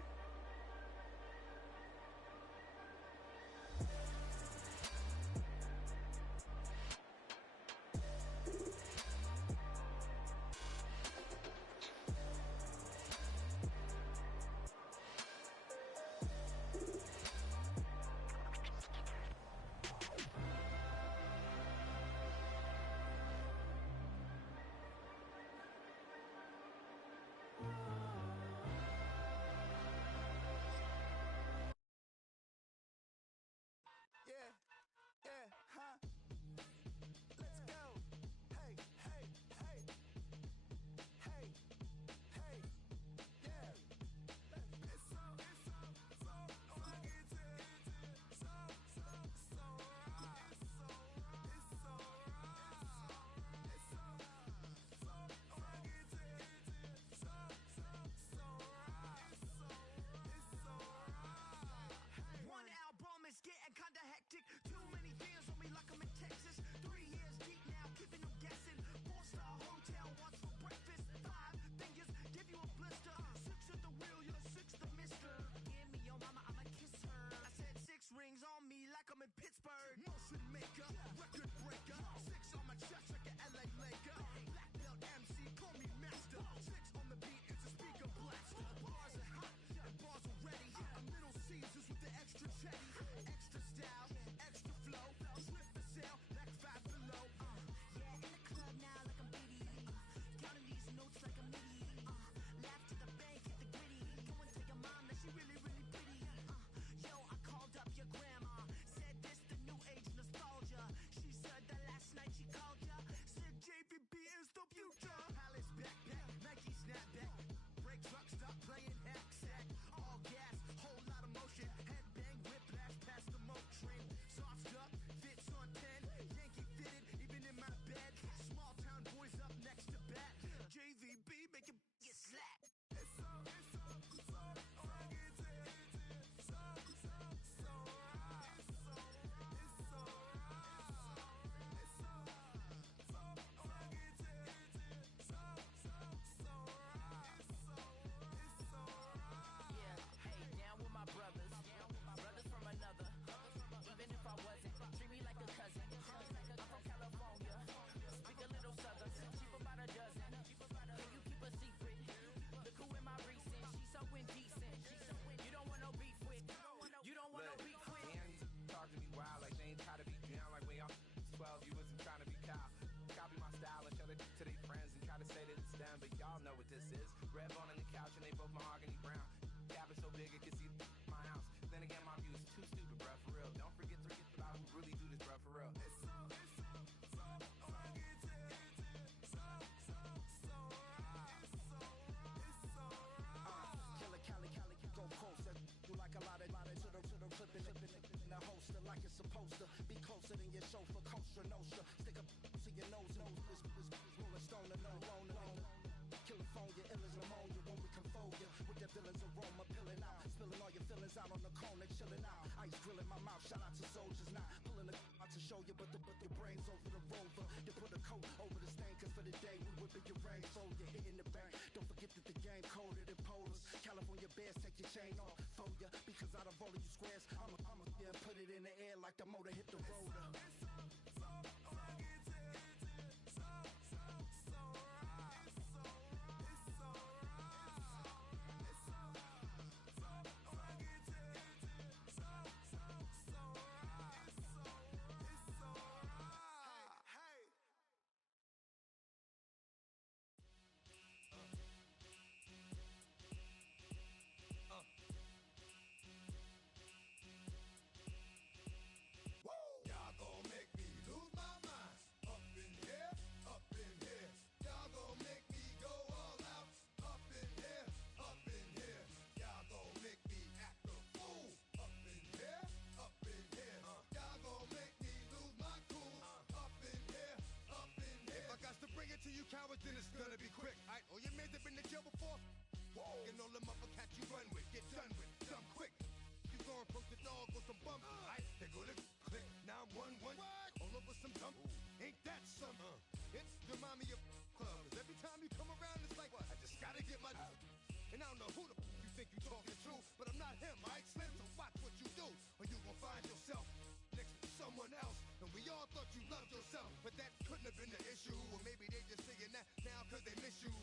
them up, a cat you run with, get done with, dumb quick. You gon' approach the dog with some bump, right? They go to click, 911, all over some dump. Ain't that something? It's remind me of club. 'Cause every time you come around, it's like, I just gotta get my. And I don't know who the you think you talking to, but I'm not him, right? Slim, so watch what you do, or you gon' find yourself next to someone else. And we all thought you loved yourself, but that couldn't have been the issue. Or maybe they just saying that now 'cause they miss you.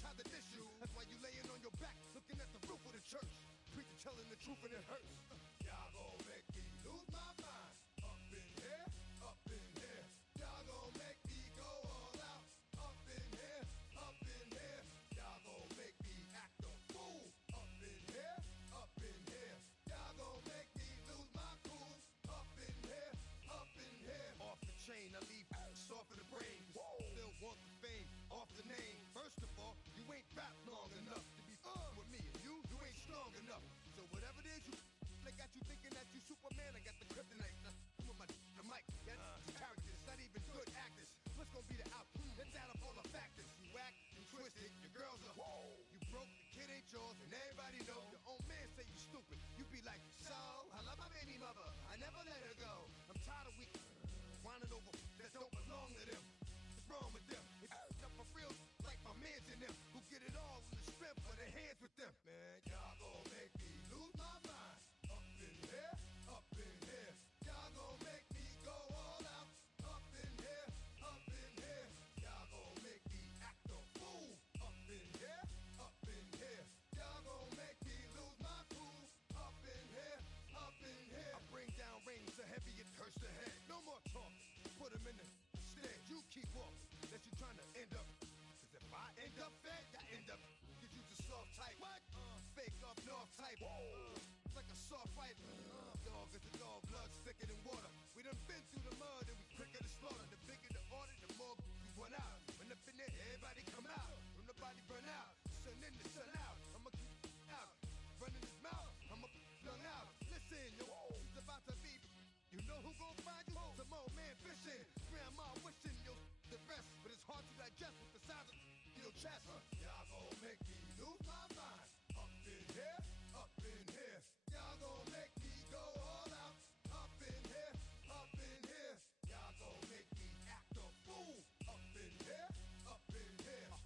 Tried to diss you, that's why you laying on your back, looking at the roof of the church. Preacher telling the truth and it hurts. Y'all gon' make me lose my mind. Up in here, up in here. Y'all gon' make me go all out. Up in here, up in here. Y'all gon' make me act a fool. Up in here, up in here. Y'all gon' make me lose my cool. Up in here, up in here. Off the chain, I leave soft in the brain. Still want the fame, off the name. First of all, you ain't rap long enough to be with me. And you ain't strong enough. So whatever it is you they got you thinking that you Superman, I got the kryptonite. Come on, the mic, that's characters, not even good actors. What's gonna be the outcome? Let's add up all the factors. You whack, you twisted, your girls are you broke, the kid ain't yours, and everybody know. Your own man say you stupid. You be like, so, I love my baby mother, I never let her go. I'm tired of weak whining over that don't belong to them. What's wrong with them? It's up for real, like my mans in them, who get it all in the strength for their hands with them. Man, y'all gon' make me lose my mind. Up in here, up in here. Y'all gon' make me go all out. Up in here, up in here. Y'all gon' make me act a fool. Up in here, up in here. Y'all gon' make me lose my cool. Up in here, up in here. I bring down rings so heavy it hurts the head. No more talk, put them in the stand. You keep walking, that you trying to end up. 'Cause if I end up fed, I end up. Cause you the soft type. What? Fake up north type. It's like a soft fight. Dog is a dog, blood thicker than water. We done been through the mud and we quicker to slaughter. The bigger the order, the more we run out. When up in there, everybody come out. When the body burn out, sun in the sun out. I'ma keep out, running his mouth. I'ma flung out. Listen, yo, it's about to be. You know who gon' find you? Some old man fishing. Grandma wishing you'll the rest, but it's hard to digest with the size of your chest. Y'all gon' make me lose my mind. Up in here, up in here. Y'all gon' make me go all out. Up in here, up in here. Y'all gon' make me act a fool. Up in here, up in here.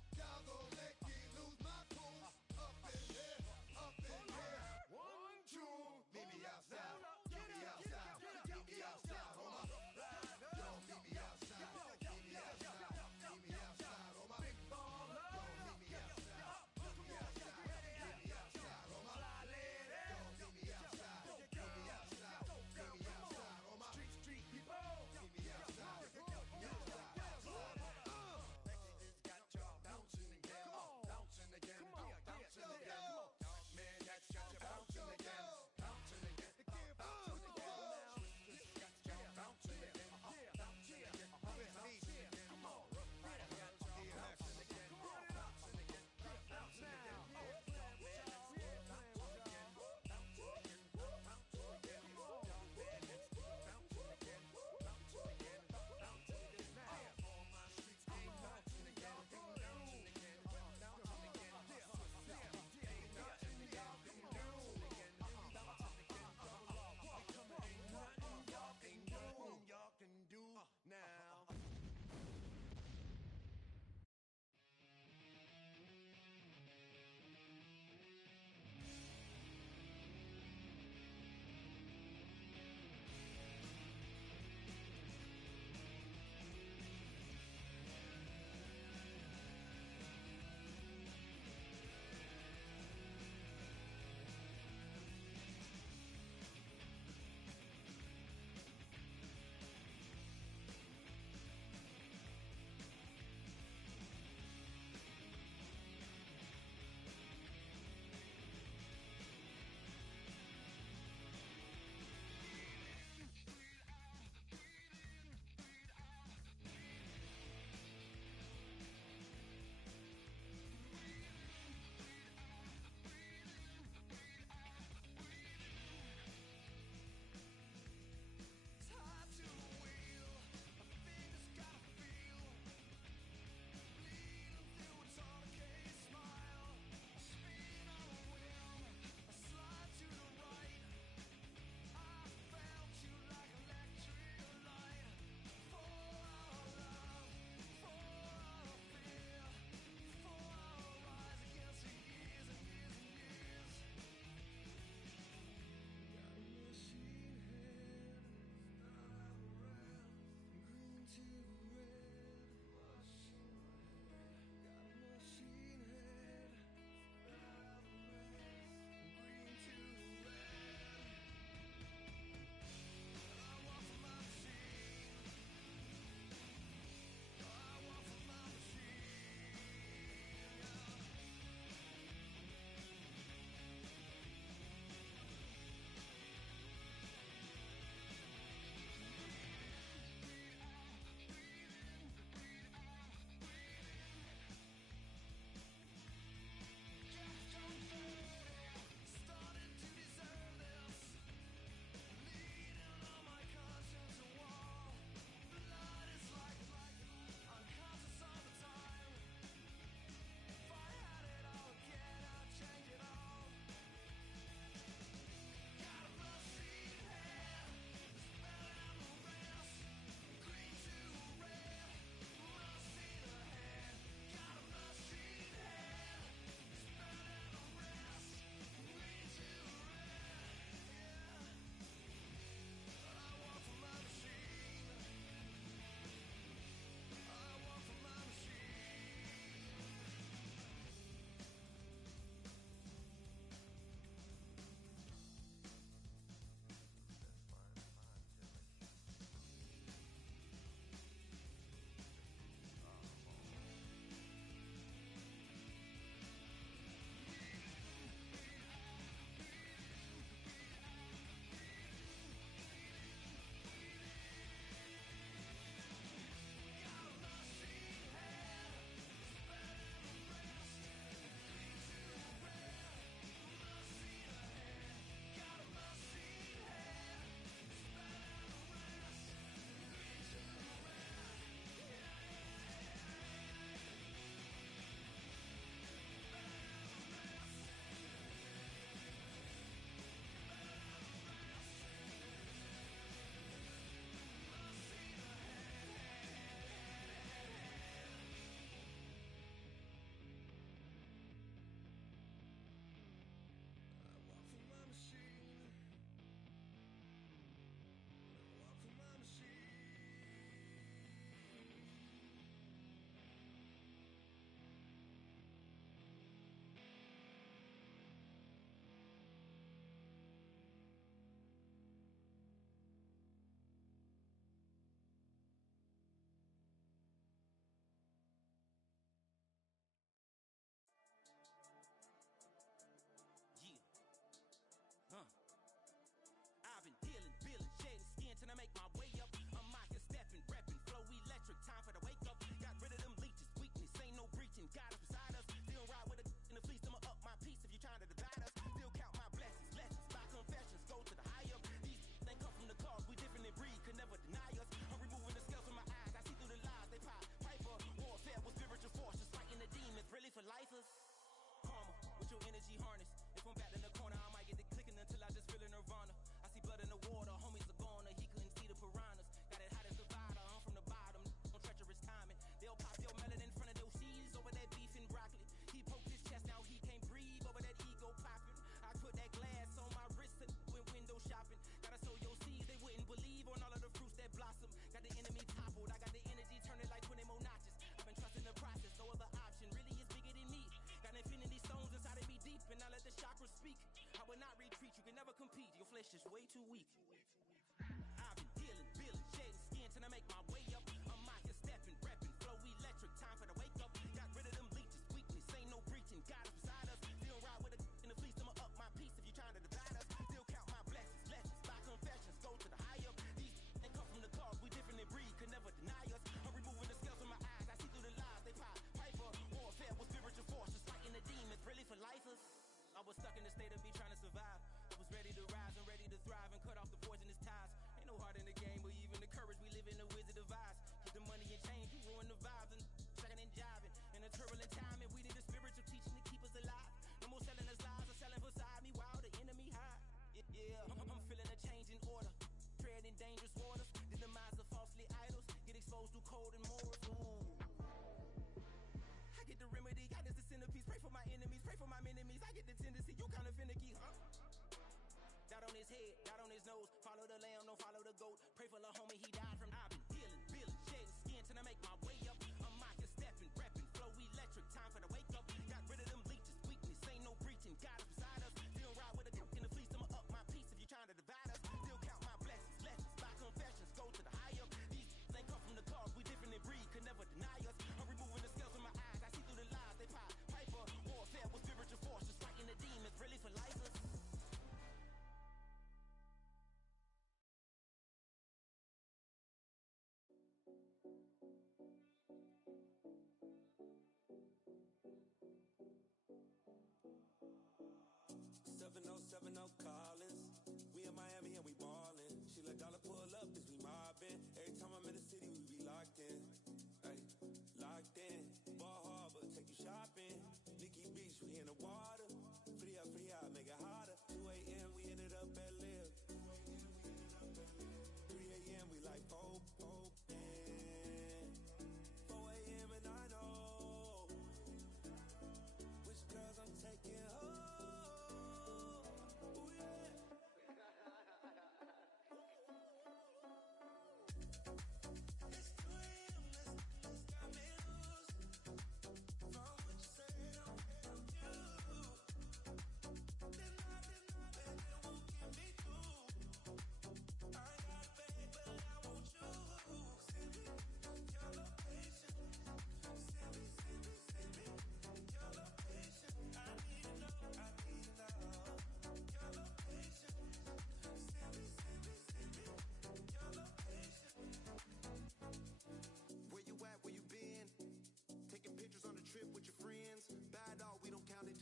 till I make my way up. I'm mocking, stepping, repping, flow electric. Time for the wake up. Got rid of them leeches, weakness, ain't no breaching. God is beside us. Still ride with a in the fleece, I'ma up my piece if you trying to divide us. Still count my blessings, lessons, by confessions, go to the high up. These they come from the cause, we different in breed, could never deny us. I'm removing the scales from my eyes, I see through the lies, they pop. Piper, warfare with spiritual force, just fighting the demons, really for lifers. Karma, with your energy harness. If I'm back in the corner, I might get the clicking until I just feel a nirvana. I see blood in the water, homies are gone, he couldn't see the piranhas. Got it hot as Nevada, I'm from the bottom, on treacherous timing. They'll pop your melon in front of those seeds over that beef and broccoli. He poked his chest, now he can't breathe over that ego popping. I put that glass on my wrist and went window shopping. Gotta sow your seeds, they wouldn't believe on all of the fruits that blossom. Got the enemy toppled, I got the energy turning like 20 more notches. I've been trusting the process, no other option really is bigger than me. Got infinity stones inside of me deep, and I let the chakras speak. I will not retreat, you can never compete, your flesh is way too weak. I've been healing, building, shedding skin till I make my way up. I'm mocking, stepping, repping, flow electric, time for the wake up. Got rid of them leeches, weakness, ain't no breaching. God is beside us, still ride with a in the fleece, I'ma up my piece if you trying to divide us. Still count my blessings, lessons, by confessions, go to the high up. These they come from the cause, we different in breed, could never deny us. I'm removing the scales from my eyes, I see through the lies, they pop. Piper, warfare with spiritual force, just fighting the demons, really for lifers. I was stuck in the state of me trying to survive. I was ready to rise and ready to thrive and cut off the poisonous ties. Ain't no heart in the game, but even the courage we live in the wizard of Oz. Get the money and change, you ruin the vibes and checking and jiving. In a turbulent time, and we need a spiritual teaching to keep us alive. No more selling us lies or selling beside me while the enemy hide. Yeah, I'm feeling a change in order. Treading dangerous waters, the demise of falsely idols. Get exposed through cold and morals. Ooh. I get the remedy, God is the centerpiece. Pray for my enemies, pray for my enemies. I get the tendency, you kinda finicky, huh? Dot on his head, dot on his nose. Follow the lamb, don't follow the goat. Pray for the homie, he died from. I've been healing, building, shedding skin till I make my way up. I'm mocking, stepping, repping, flow electric. Time for the wake up. Got rid of them leeches, weakness, ain't no breaching. God is beside us. Still ride with a in the fleece, I'ma up my piece if you trying to divide us. Still count my blessings, lessons, by confessions, go to the high up. These they come from the cause, we different in breed, could never deny us. I'm removing the scales from my eyes, I see through the lies, they pop. Piper, warfare with spiritual force, just fighting the demons, really for lifers. Collins. We in Miami and we ballin'. She let dollar pull up cause we mobbin'. Every time I'm in the city we be locked in. Ay, locked in. Ball Harbor, take you shopping. Nikki Beach, we in the water. Free out, make it hotter. 2 a.m. we ended up at Live. 3 a.m. we like Pope. 4 a.m. and I know which girls I'm taking home.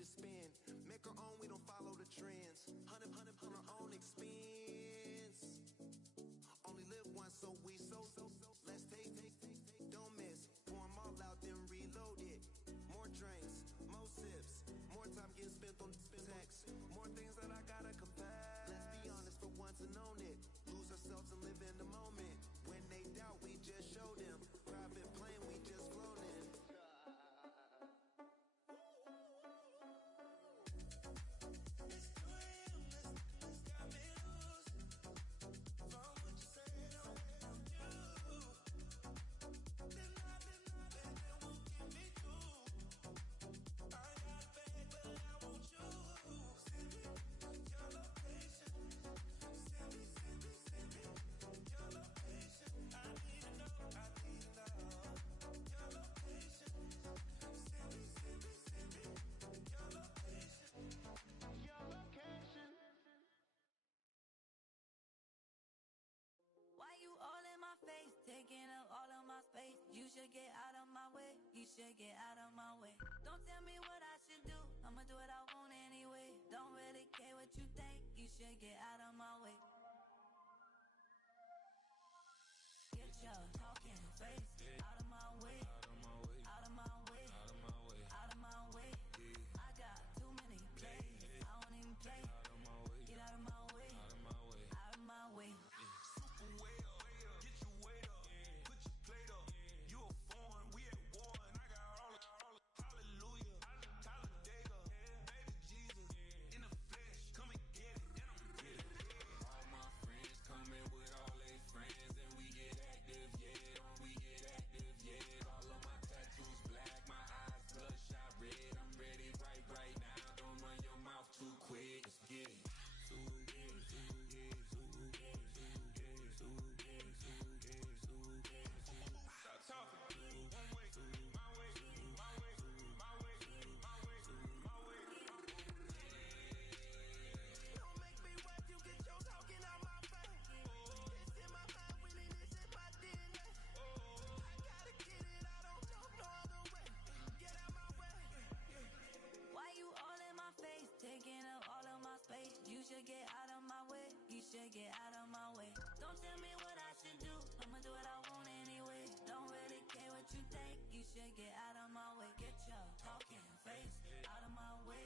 Spin. Make our own, we don't follow the trends. 100 on our own expense. Only live once, so we so. Let's take. Don't miss. Pour 'em all out, then reload it. More drinks, more sips. More time getting spent on text. More things that I gotta confess. Let's be honest for once and own it. Lose ourselves and live in the moment. When they doubt, we just show them. Private plane, we just flown in. should get out of my way. You should get out of my way. Don't tell me what I should do. I'ma do what I want anyway. Don't really care what you think. You should get out of my way. Get your talking face out of my way. Out of my way. Out of my way. I got too many plays. I don't even play. Get out of my way. Out of my way. Super way up, get your weight up, put your plate up. You a foreign, we at war, and I got all hallelujah, Talladega, baby Jesus, in the flesh, come and get it, and I'm with it. All my friends coming with all their friends, and we get active, yeah, we get active, yeah. All of my tattoos black, my eyes bloodshot red, I'm ready right now. Don't run your mouth too quick, let's get it. Stop talking. One way, my way, my way, my way, my way, my way. Don't make me watch you get your talking out my face. It's in my mind, winning this in my DNA. I gotta get it, I don't know no other way. Get out my way. Why you all in my face, taking up all of my space? You should get out of my way. You should get out of my way. Don't tell me what I should do. I'ma do what I want anyway. Don't really care what you think. You should get out of my way. Get your talking face out of my way.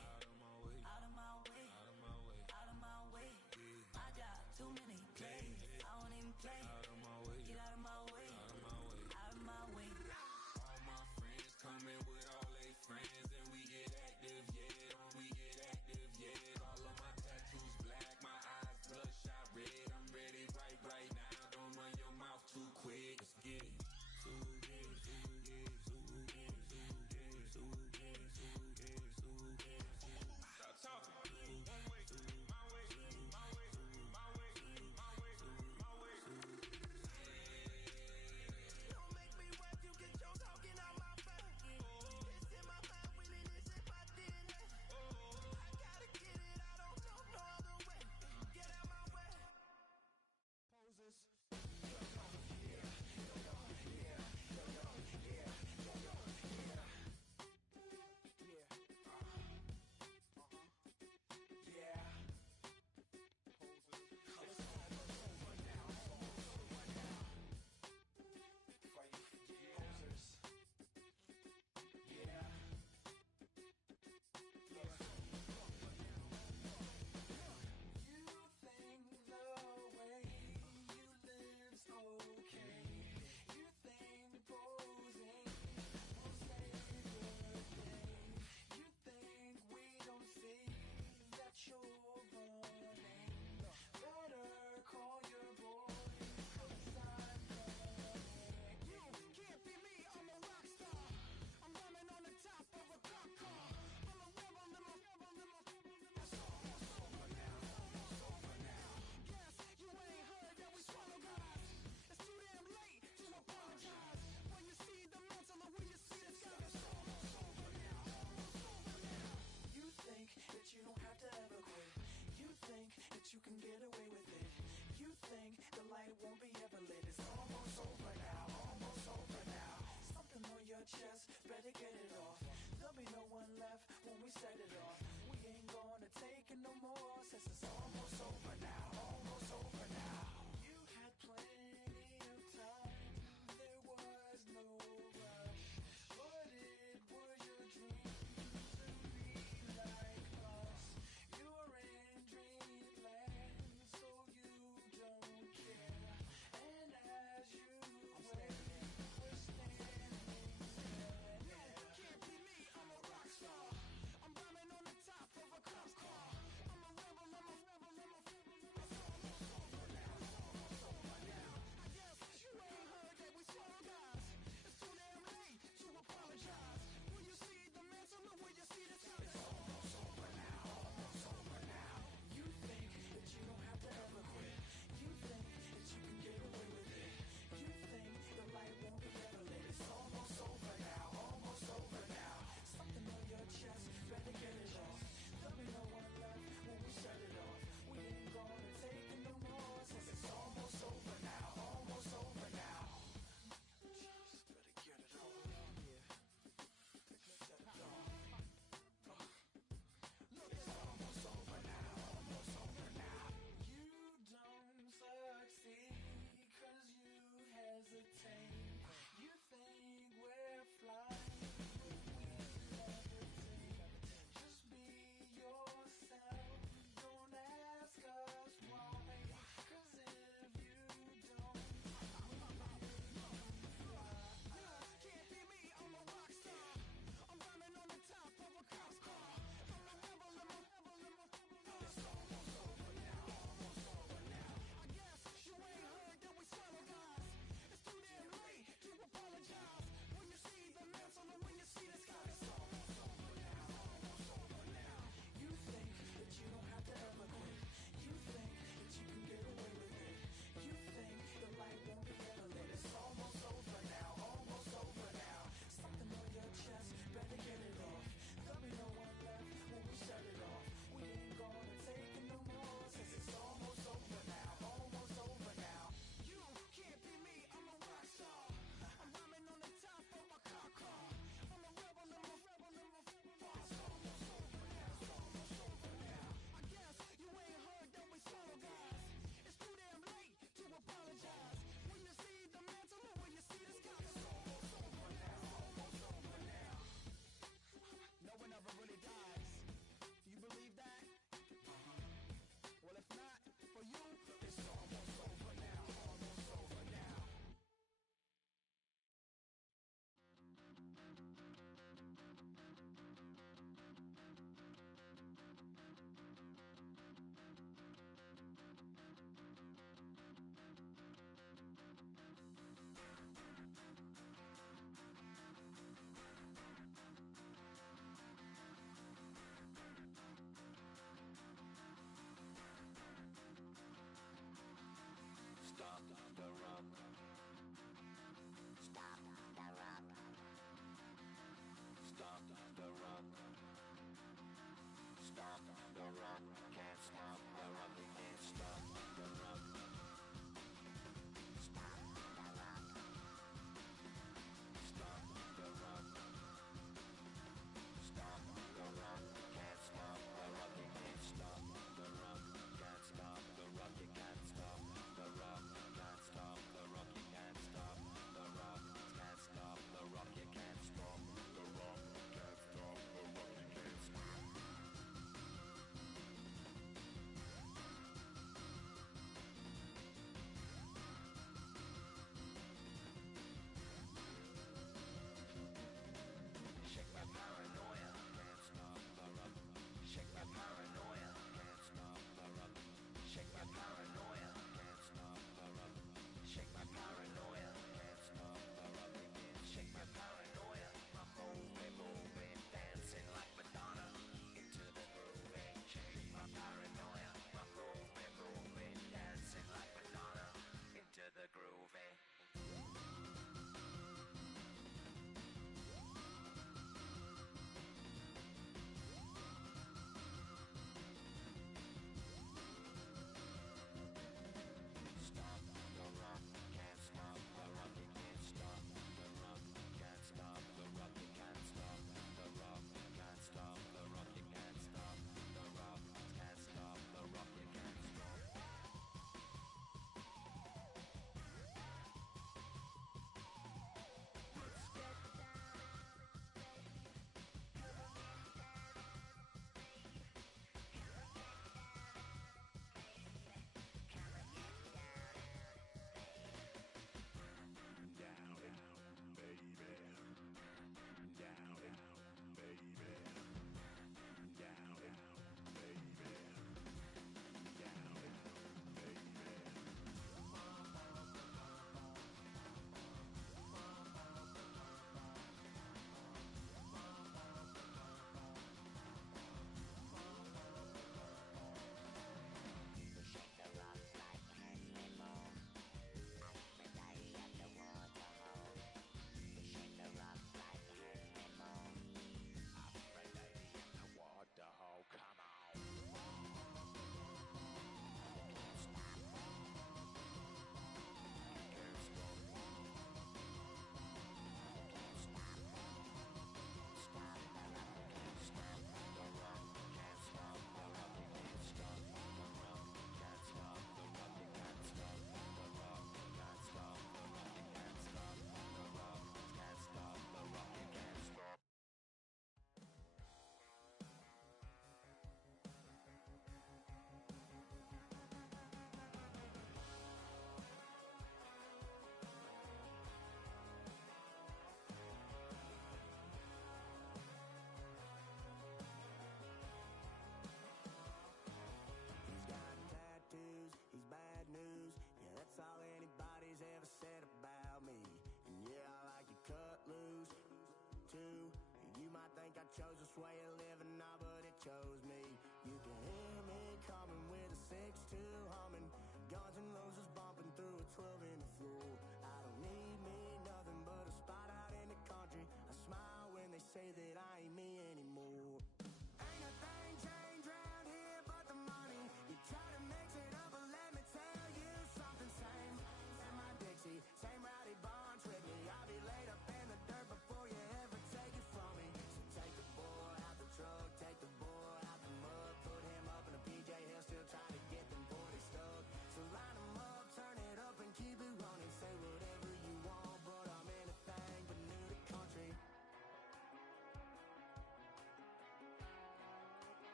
Out of my way. Out of my way. I got too many plays. I don't even play. Get out of my way. Out of my way. All my friends coming with all their friends, and we get active, yeah. We get active, yeah. All of my tattoos black, my eyes bloodshot red. I'm ready right now. Don't run your mouth too quick. Let's get it. Stop talking. One way, my way, my way, my way, my way, my way.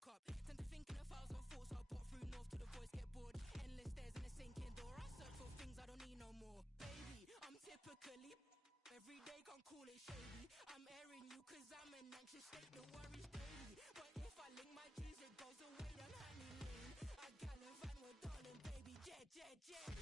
look up. Tend to thinking of thousand thoughts. I put through north till the boys get bored. Endless stairs and a sinking door. I search for things I don't need no more. Baby, I'm typically every day can't call it shady. I'm airing you cause I'm an anxious state. The worries daily. But if I link my G's, it goes away. Then honey lean. I gallivant with darling, baby. Jet, jet, jet.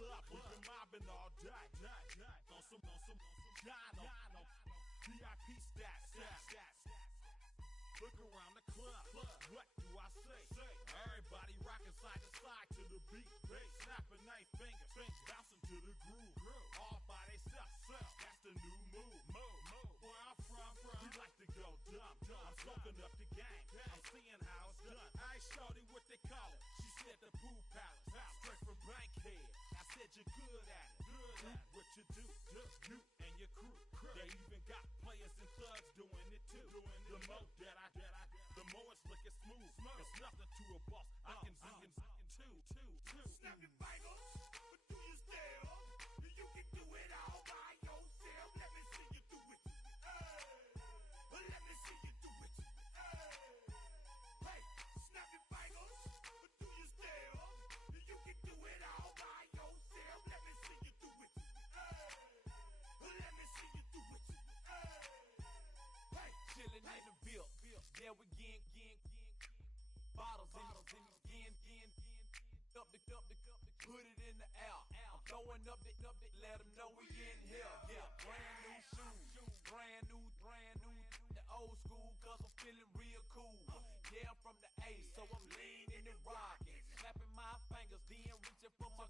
club, we've been mobbing all day. On some Jono, VIP stats. Look around the club, what do I say? Everybody rocking side to side to the beat. Snapping their fingers, bouncing to the groove. All by themselves, that's the new move. Where I'm from, we like to go dumb. I'm soaking up the game, I'm seeing how it's done. I ain't shorty what they call it. She said the pool palace, straight from Bankhead. I said you're good at it. Do what you do, you and your crew. They even got players and thugs doing it too. The more the more it's looking smooth. It's nothing to a boss. I can two. Snap your fingers, but do you still? You can do it all by yourself. Let me see you do it. Let me see you do it. Hey, snap your fingers, but do you still? You can do it all by yourself. Let me see you do it. Let me see you do it. Hey, chillin' in the bill. There we again. Bottles in again. Up the put it in the air. I'm throwing up the, let them know we in here. Yeah, brand new shoes, brand new. The old school, cause I'm feeling real cool. Yeah, I'm from the A, so I'm leaning and rocking. Snapping my fingers, then reaching for my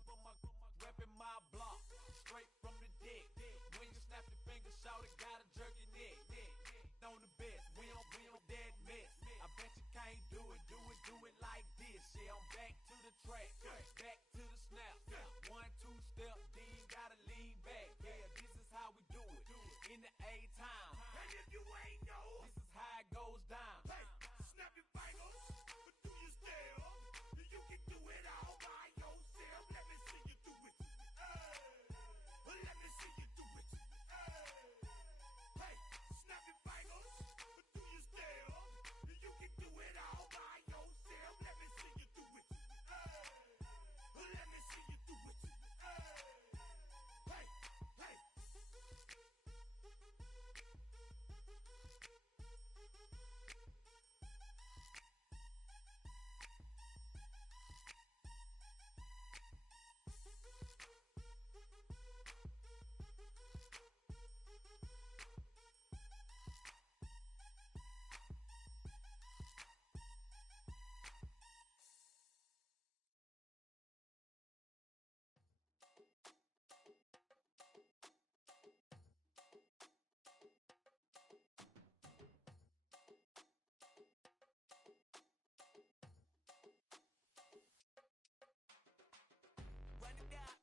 repping my block. Straight from the dick. When you snap your fingers, shout it, gotta jerk your neck. On the best, we don't dead mess. I bet you can't do it like this. Yeah, I'm back to the track, back to the snap. 1, 2 step, then gotta lean back. Yeah, this is how we do it. In the A time. And if you ain't know, this is how it goes down. Hey, snap your fingers, but do you still? You can do it all by yourself. Let me see you do it. Let me see you do it. Hey, snap your fingers, but do you still? You can do it all by yourself. Let me see you do it. Let me see you do it. Hey. Run it down.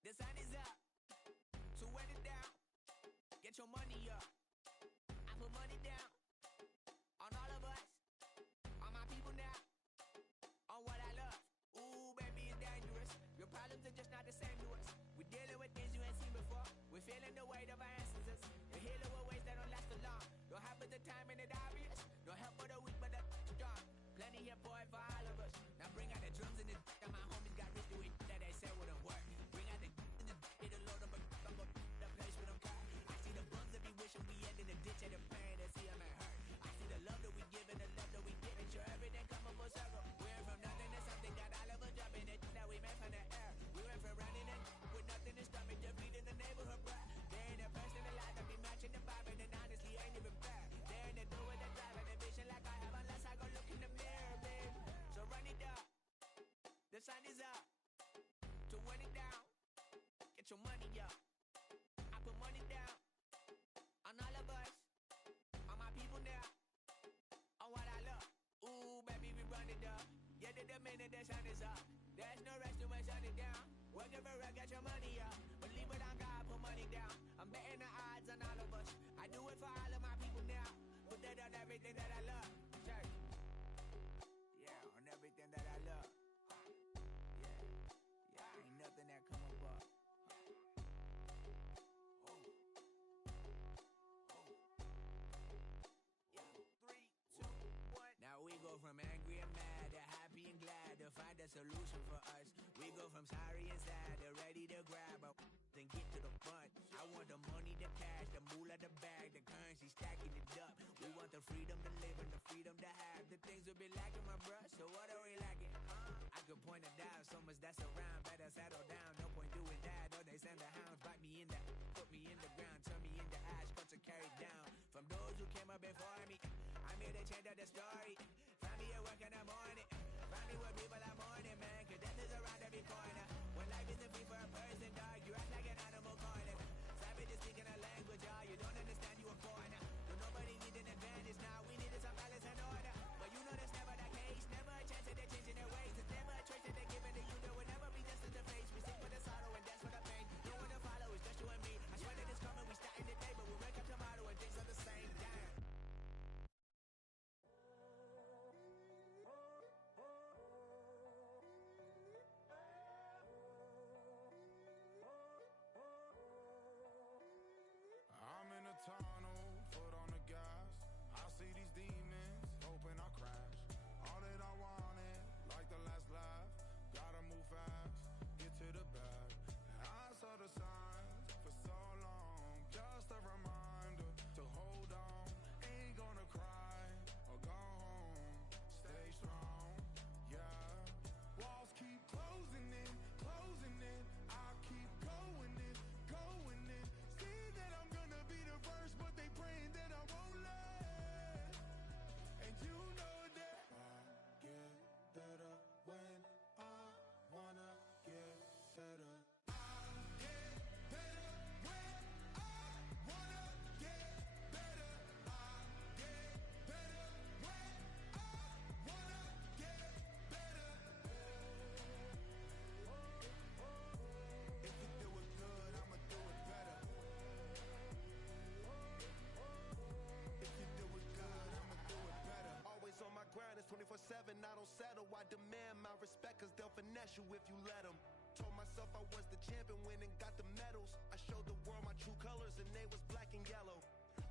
The sun is up. So run it down. Get your money up. I put money down on all of us, on my people now, on what I love. Ooh, baby, it's dangerous. Your problems are just not the same to us. We're dealing with things you ain't seen before. We're feeling the weight of our ancestors. We're healing with ways that don't last too long. Don't happen the time and it obvious. No help for the weak, but the strong. Plenty here for it for all of us. Now bring out the drums and the and my homies got rich doing that they said wouldn't work. Bring out the and the it'll load up the place with them car. I see the bums that be wishing we end in the ditch and the pain that see them ain't hurt. I see the love that we give and the love that we give. And sure everything come up full circle. We went from nothing to something, got all of us jumping it that we made from the air. We went from running and with nothing to stomach, just feeding the neighborhood, bruh. They ain't the first in the line to be matching the vibe, and honestly ain't even fair. They ain't the do with the drive and the vision like I have unless I go look in the mirror, babe. So run it up. The sun is up. So run it down. Get your money up. I put money down on all of us, on my people now, on what I love. Ooh, baby, we run it up. Yeah, the minute the sun is up. There's no rest to my shut it down. Work it for real, get your money up. Believe it on God, put money down. I'm betting the odds on all of us. I do it for all of my people now. Put that on everything that I love. Church. Yeah, on everything that I love. Yeah, ain't nothing that come above. Now we go from angry and mad to happy and glad to find a solution for us. We go from sorry and sad to ready to grab a then get to the front. I want the money, the cash, the moolah, the bag, the currency, stacking it up. We want the freedom to live and the freedom to have. The things will be lacking, my bruh, so what are we lacking? I could point it out, so much that's around. Better settle down, no bandits and the hounds bite me in the, put me in the ground, turn me into ash, cut to carry down. From those who came up before me, I'm here to change up the story. Find me at work in the morning, find me with people I'm mourning, man, cause death is around every corner. When life isn't free for a person, dog, you act like an animal corner. Savage is speaking a language, y'all, you don't understand, you a foreigner. But nobody needs an advantage now, we needed some balance and order. But you know that's never the case, never a chance that they're changing their ways. It's never a choice that they're giving to you, there will never be just in the face. We sing for the sorrow and dance for the pain. No one to follow, it's just you and me. I swear that it's coming, we starting today, but we wake up tomorrow and things are the same. Damn. I'm in a tunnel, foot on the gas. I see these demons, hoping I crash. All that I wanted, like the last laugh. Gotta move fast, get to the bag. I saw the signs for so long, just a reminder to hold on. Ain't gonna cry or go home, stay strong, yeah. Walls keep closing in, I keep going in, going in. See that I'm gonna be the first, but they praying that I won't let. And you know that I get better when I wanna get better. I get better when I wanna get better. I get better when I wanna get better. If you do it good, I'ma do it better. If you do it good, I'ma do it better. Always on my grind, it's 24/7, I don't settle. I demand my respect, cause they'll finesse you if you let them. Told myself I was the champion, went and got the medals. I showed the world my true colors, and they was black and yellow.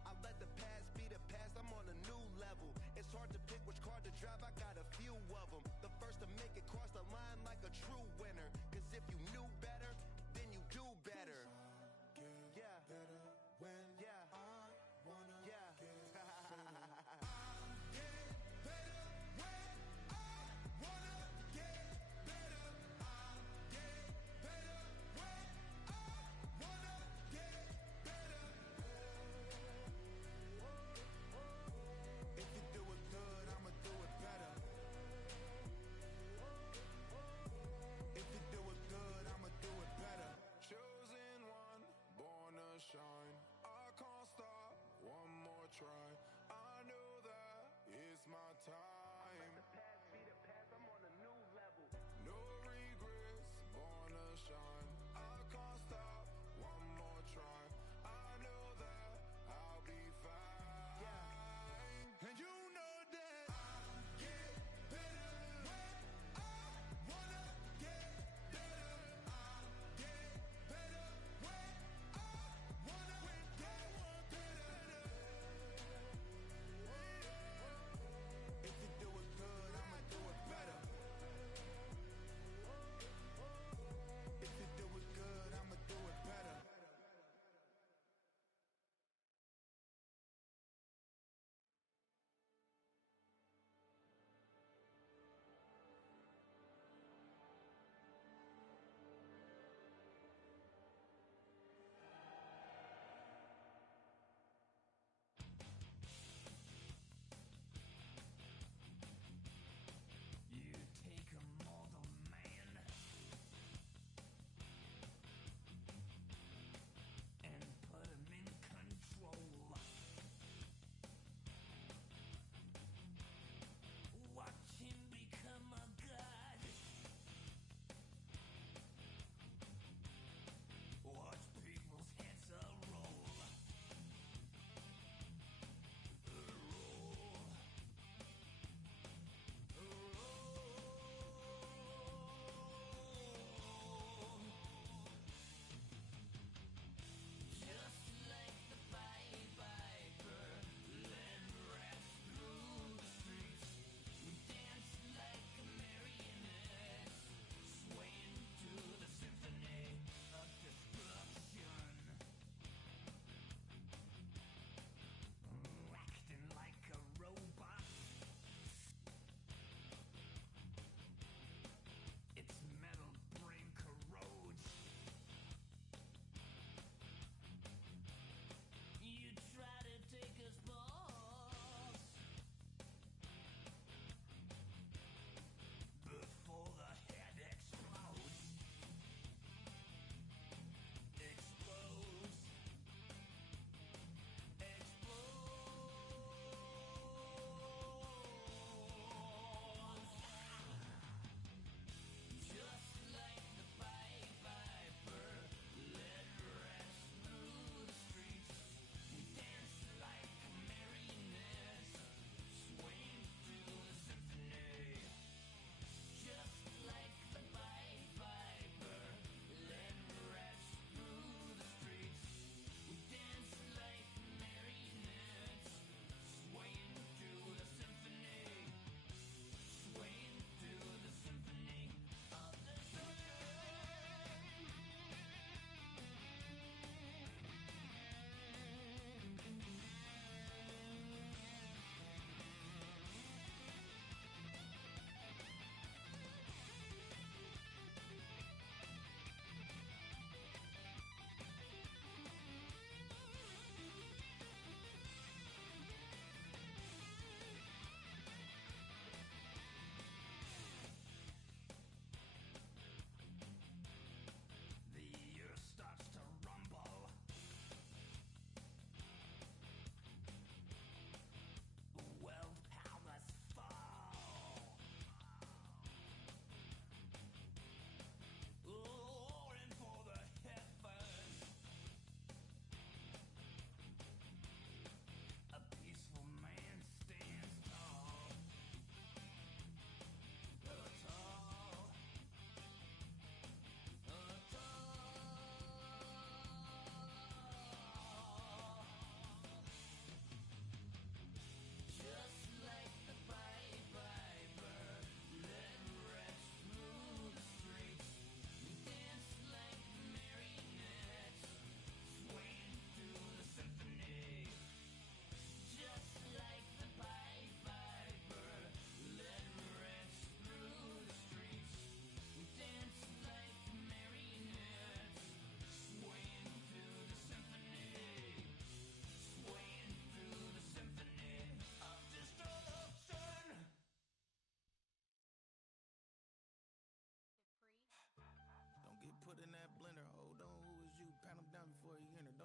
I let the past be the past, I'm on a new level. It's hard to pick which car to drive, I got a few of them. The first to make it cross the line like a true winner. Cause if you knew better, then you do better. Yeah. Better when Yeah. I wanna Yeah. get better. I get better when I wanna get better. I get better when I wanna get better. If you do it good, I'ma do it better. If you do it good, I'ma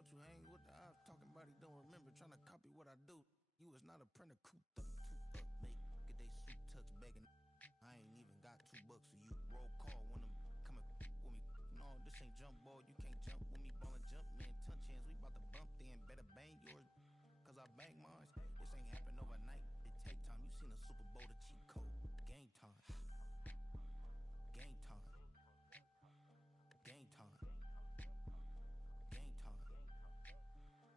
thought you hang with the ops, talking about he don't remember, trying to copy what I do. You was not a printer, cooped up, make get they suit touch begging. I ain't even got $2 for you. Roll call when I'm coming with me. No, this ain't jump ball, you can't jump with me. Ballin' jump, man, touch hands, we bout to bump then. Better bang yours, cause I bang mine. This ain't happen overnight, it take time. You seen a Super Bowl, the cheat code. Game time. Game time. Game time. Game time.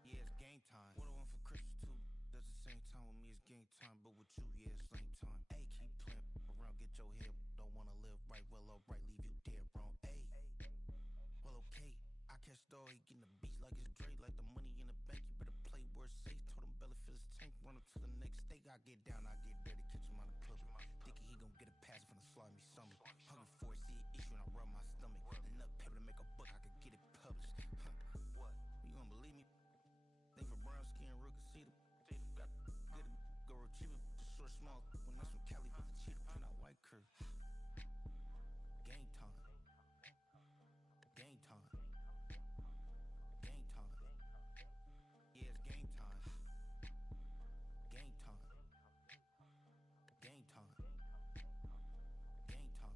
Yeah, it's game time. What I want for Christmas too. That's the same time with me, it's game time. But with you, yeah, it's same time. Hey, keep playing around, get your head. Don't wanna live right, well, alright, leave you dead wrong. Hey, well, okay. I catch the dog, he getting the beats like it's Dre, like the money in the bank. You better play where it's safe. Told him belly fill his tank, run up to the next state. I get down, I get dirty, catch him on the public. Thinking he gon' get a pass from the slide me something. Hungry for it, see an issue and I rub my stomach. Enough paper to make a book, I could get it published. What? You gonna believe me? Think for brown skin, real can see the got get it, go retrieve it, just short small. When that's from Cali, but the cheetah print out white curve. Game time. Game time. Game time. Yeah, it's game time. Game time. Game time. Game time.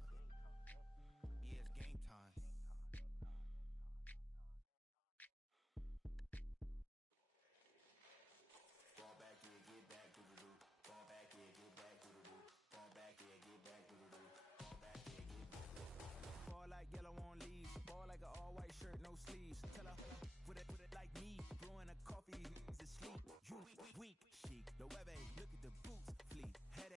Yeah, it's game time. Fall back, yeah, get back, do-do-do. Fall back, yeah, get back, do-do-do. Fall back, yeah, get back, do-do-do. Fall back, yeah, get back. Fall like yellow on leaves. Ball like an all-white shirt, no sleeves. Tell her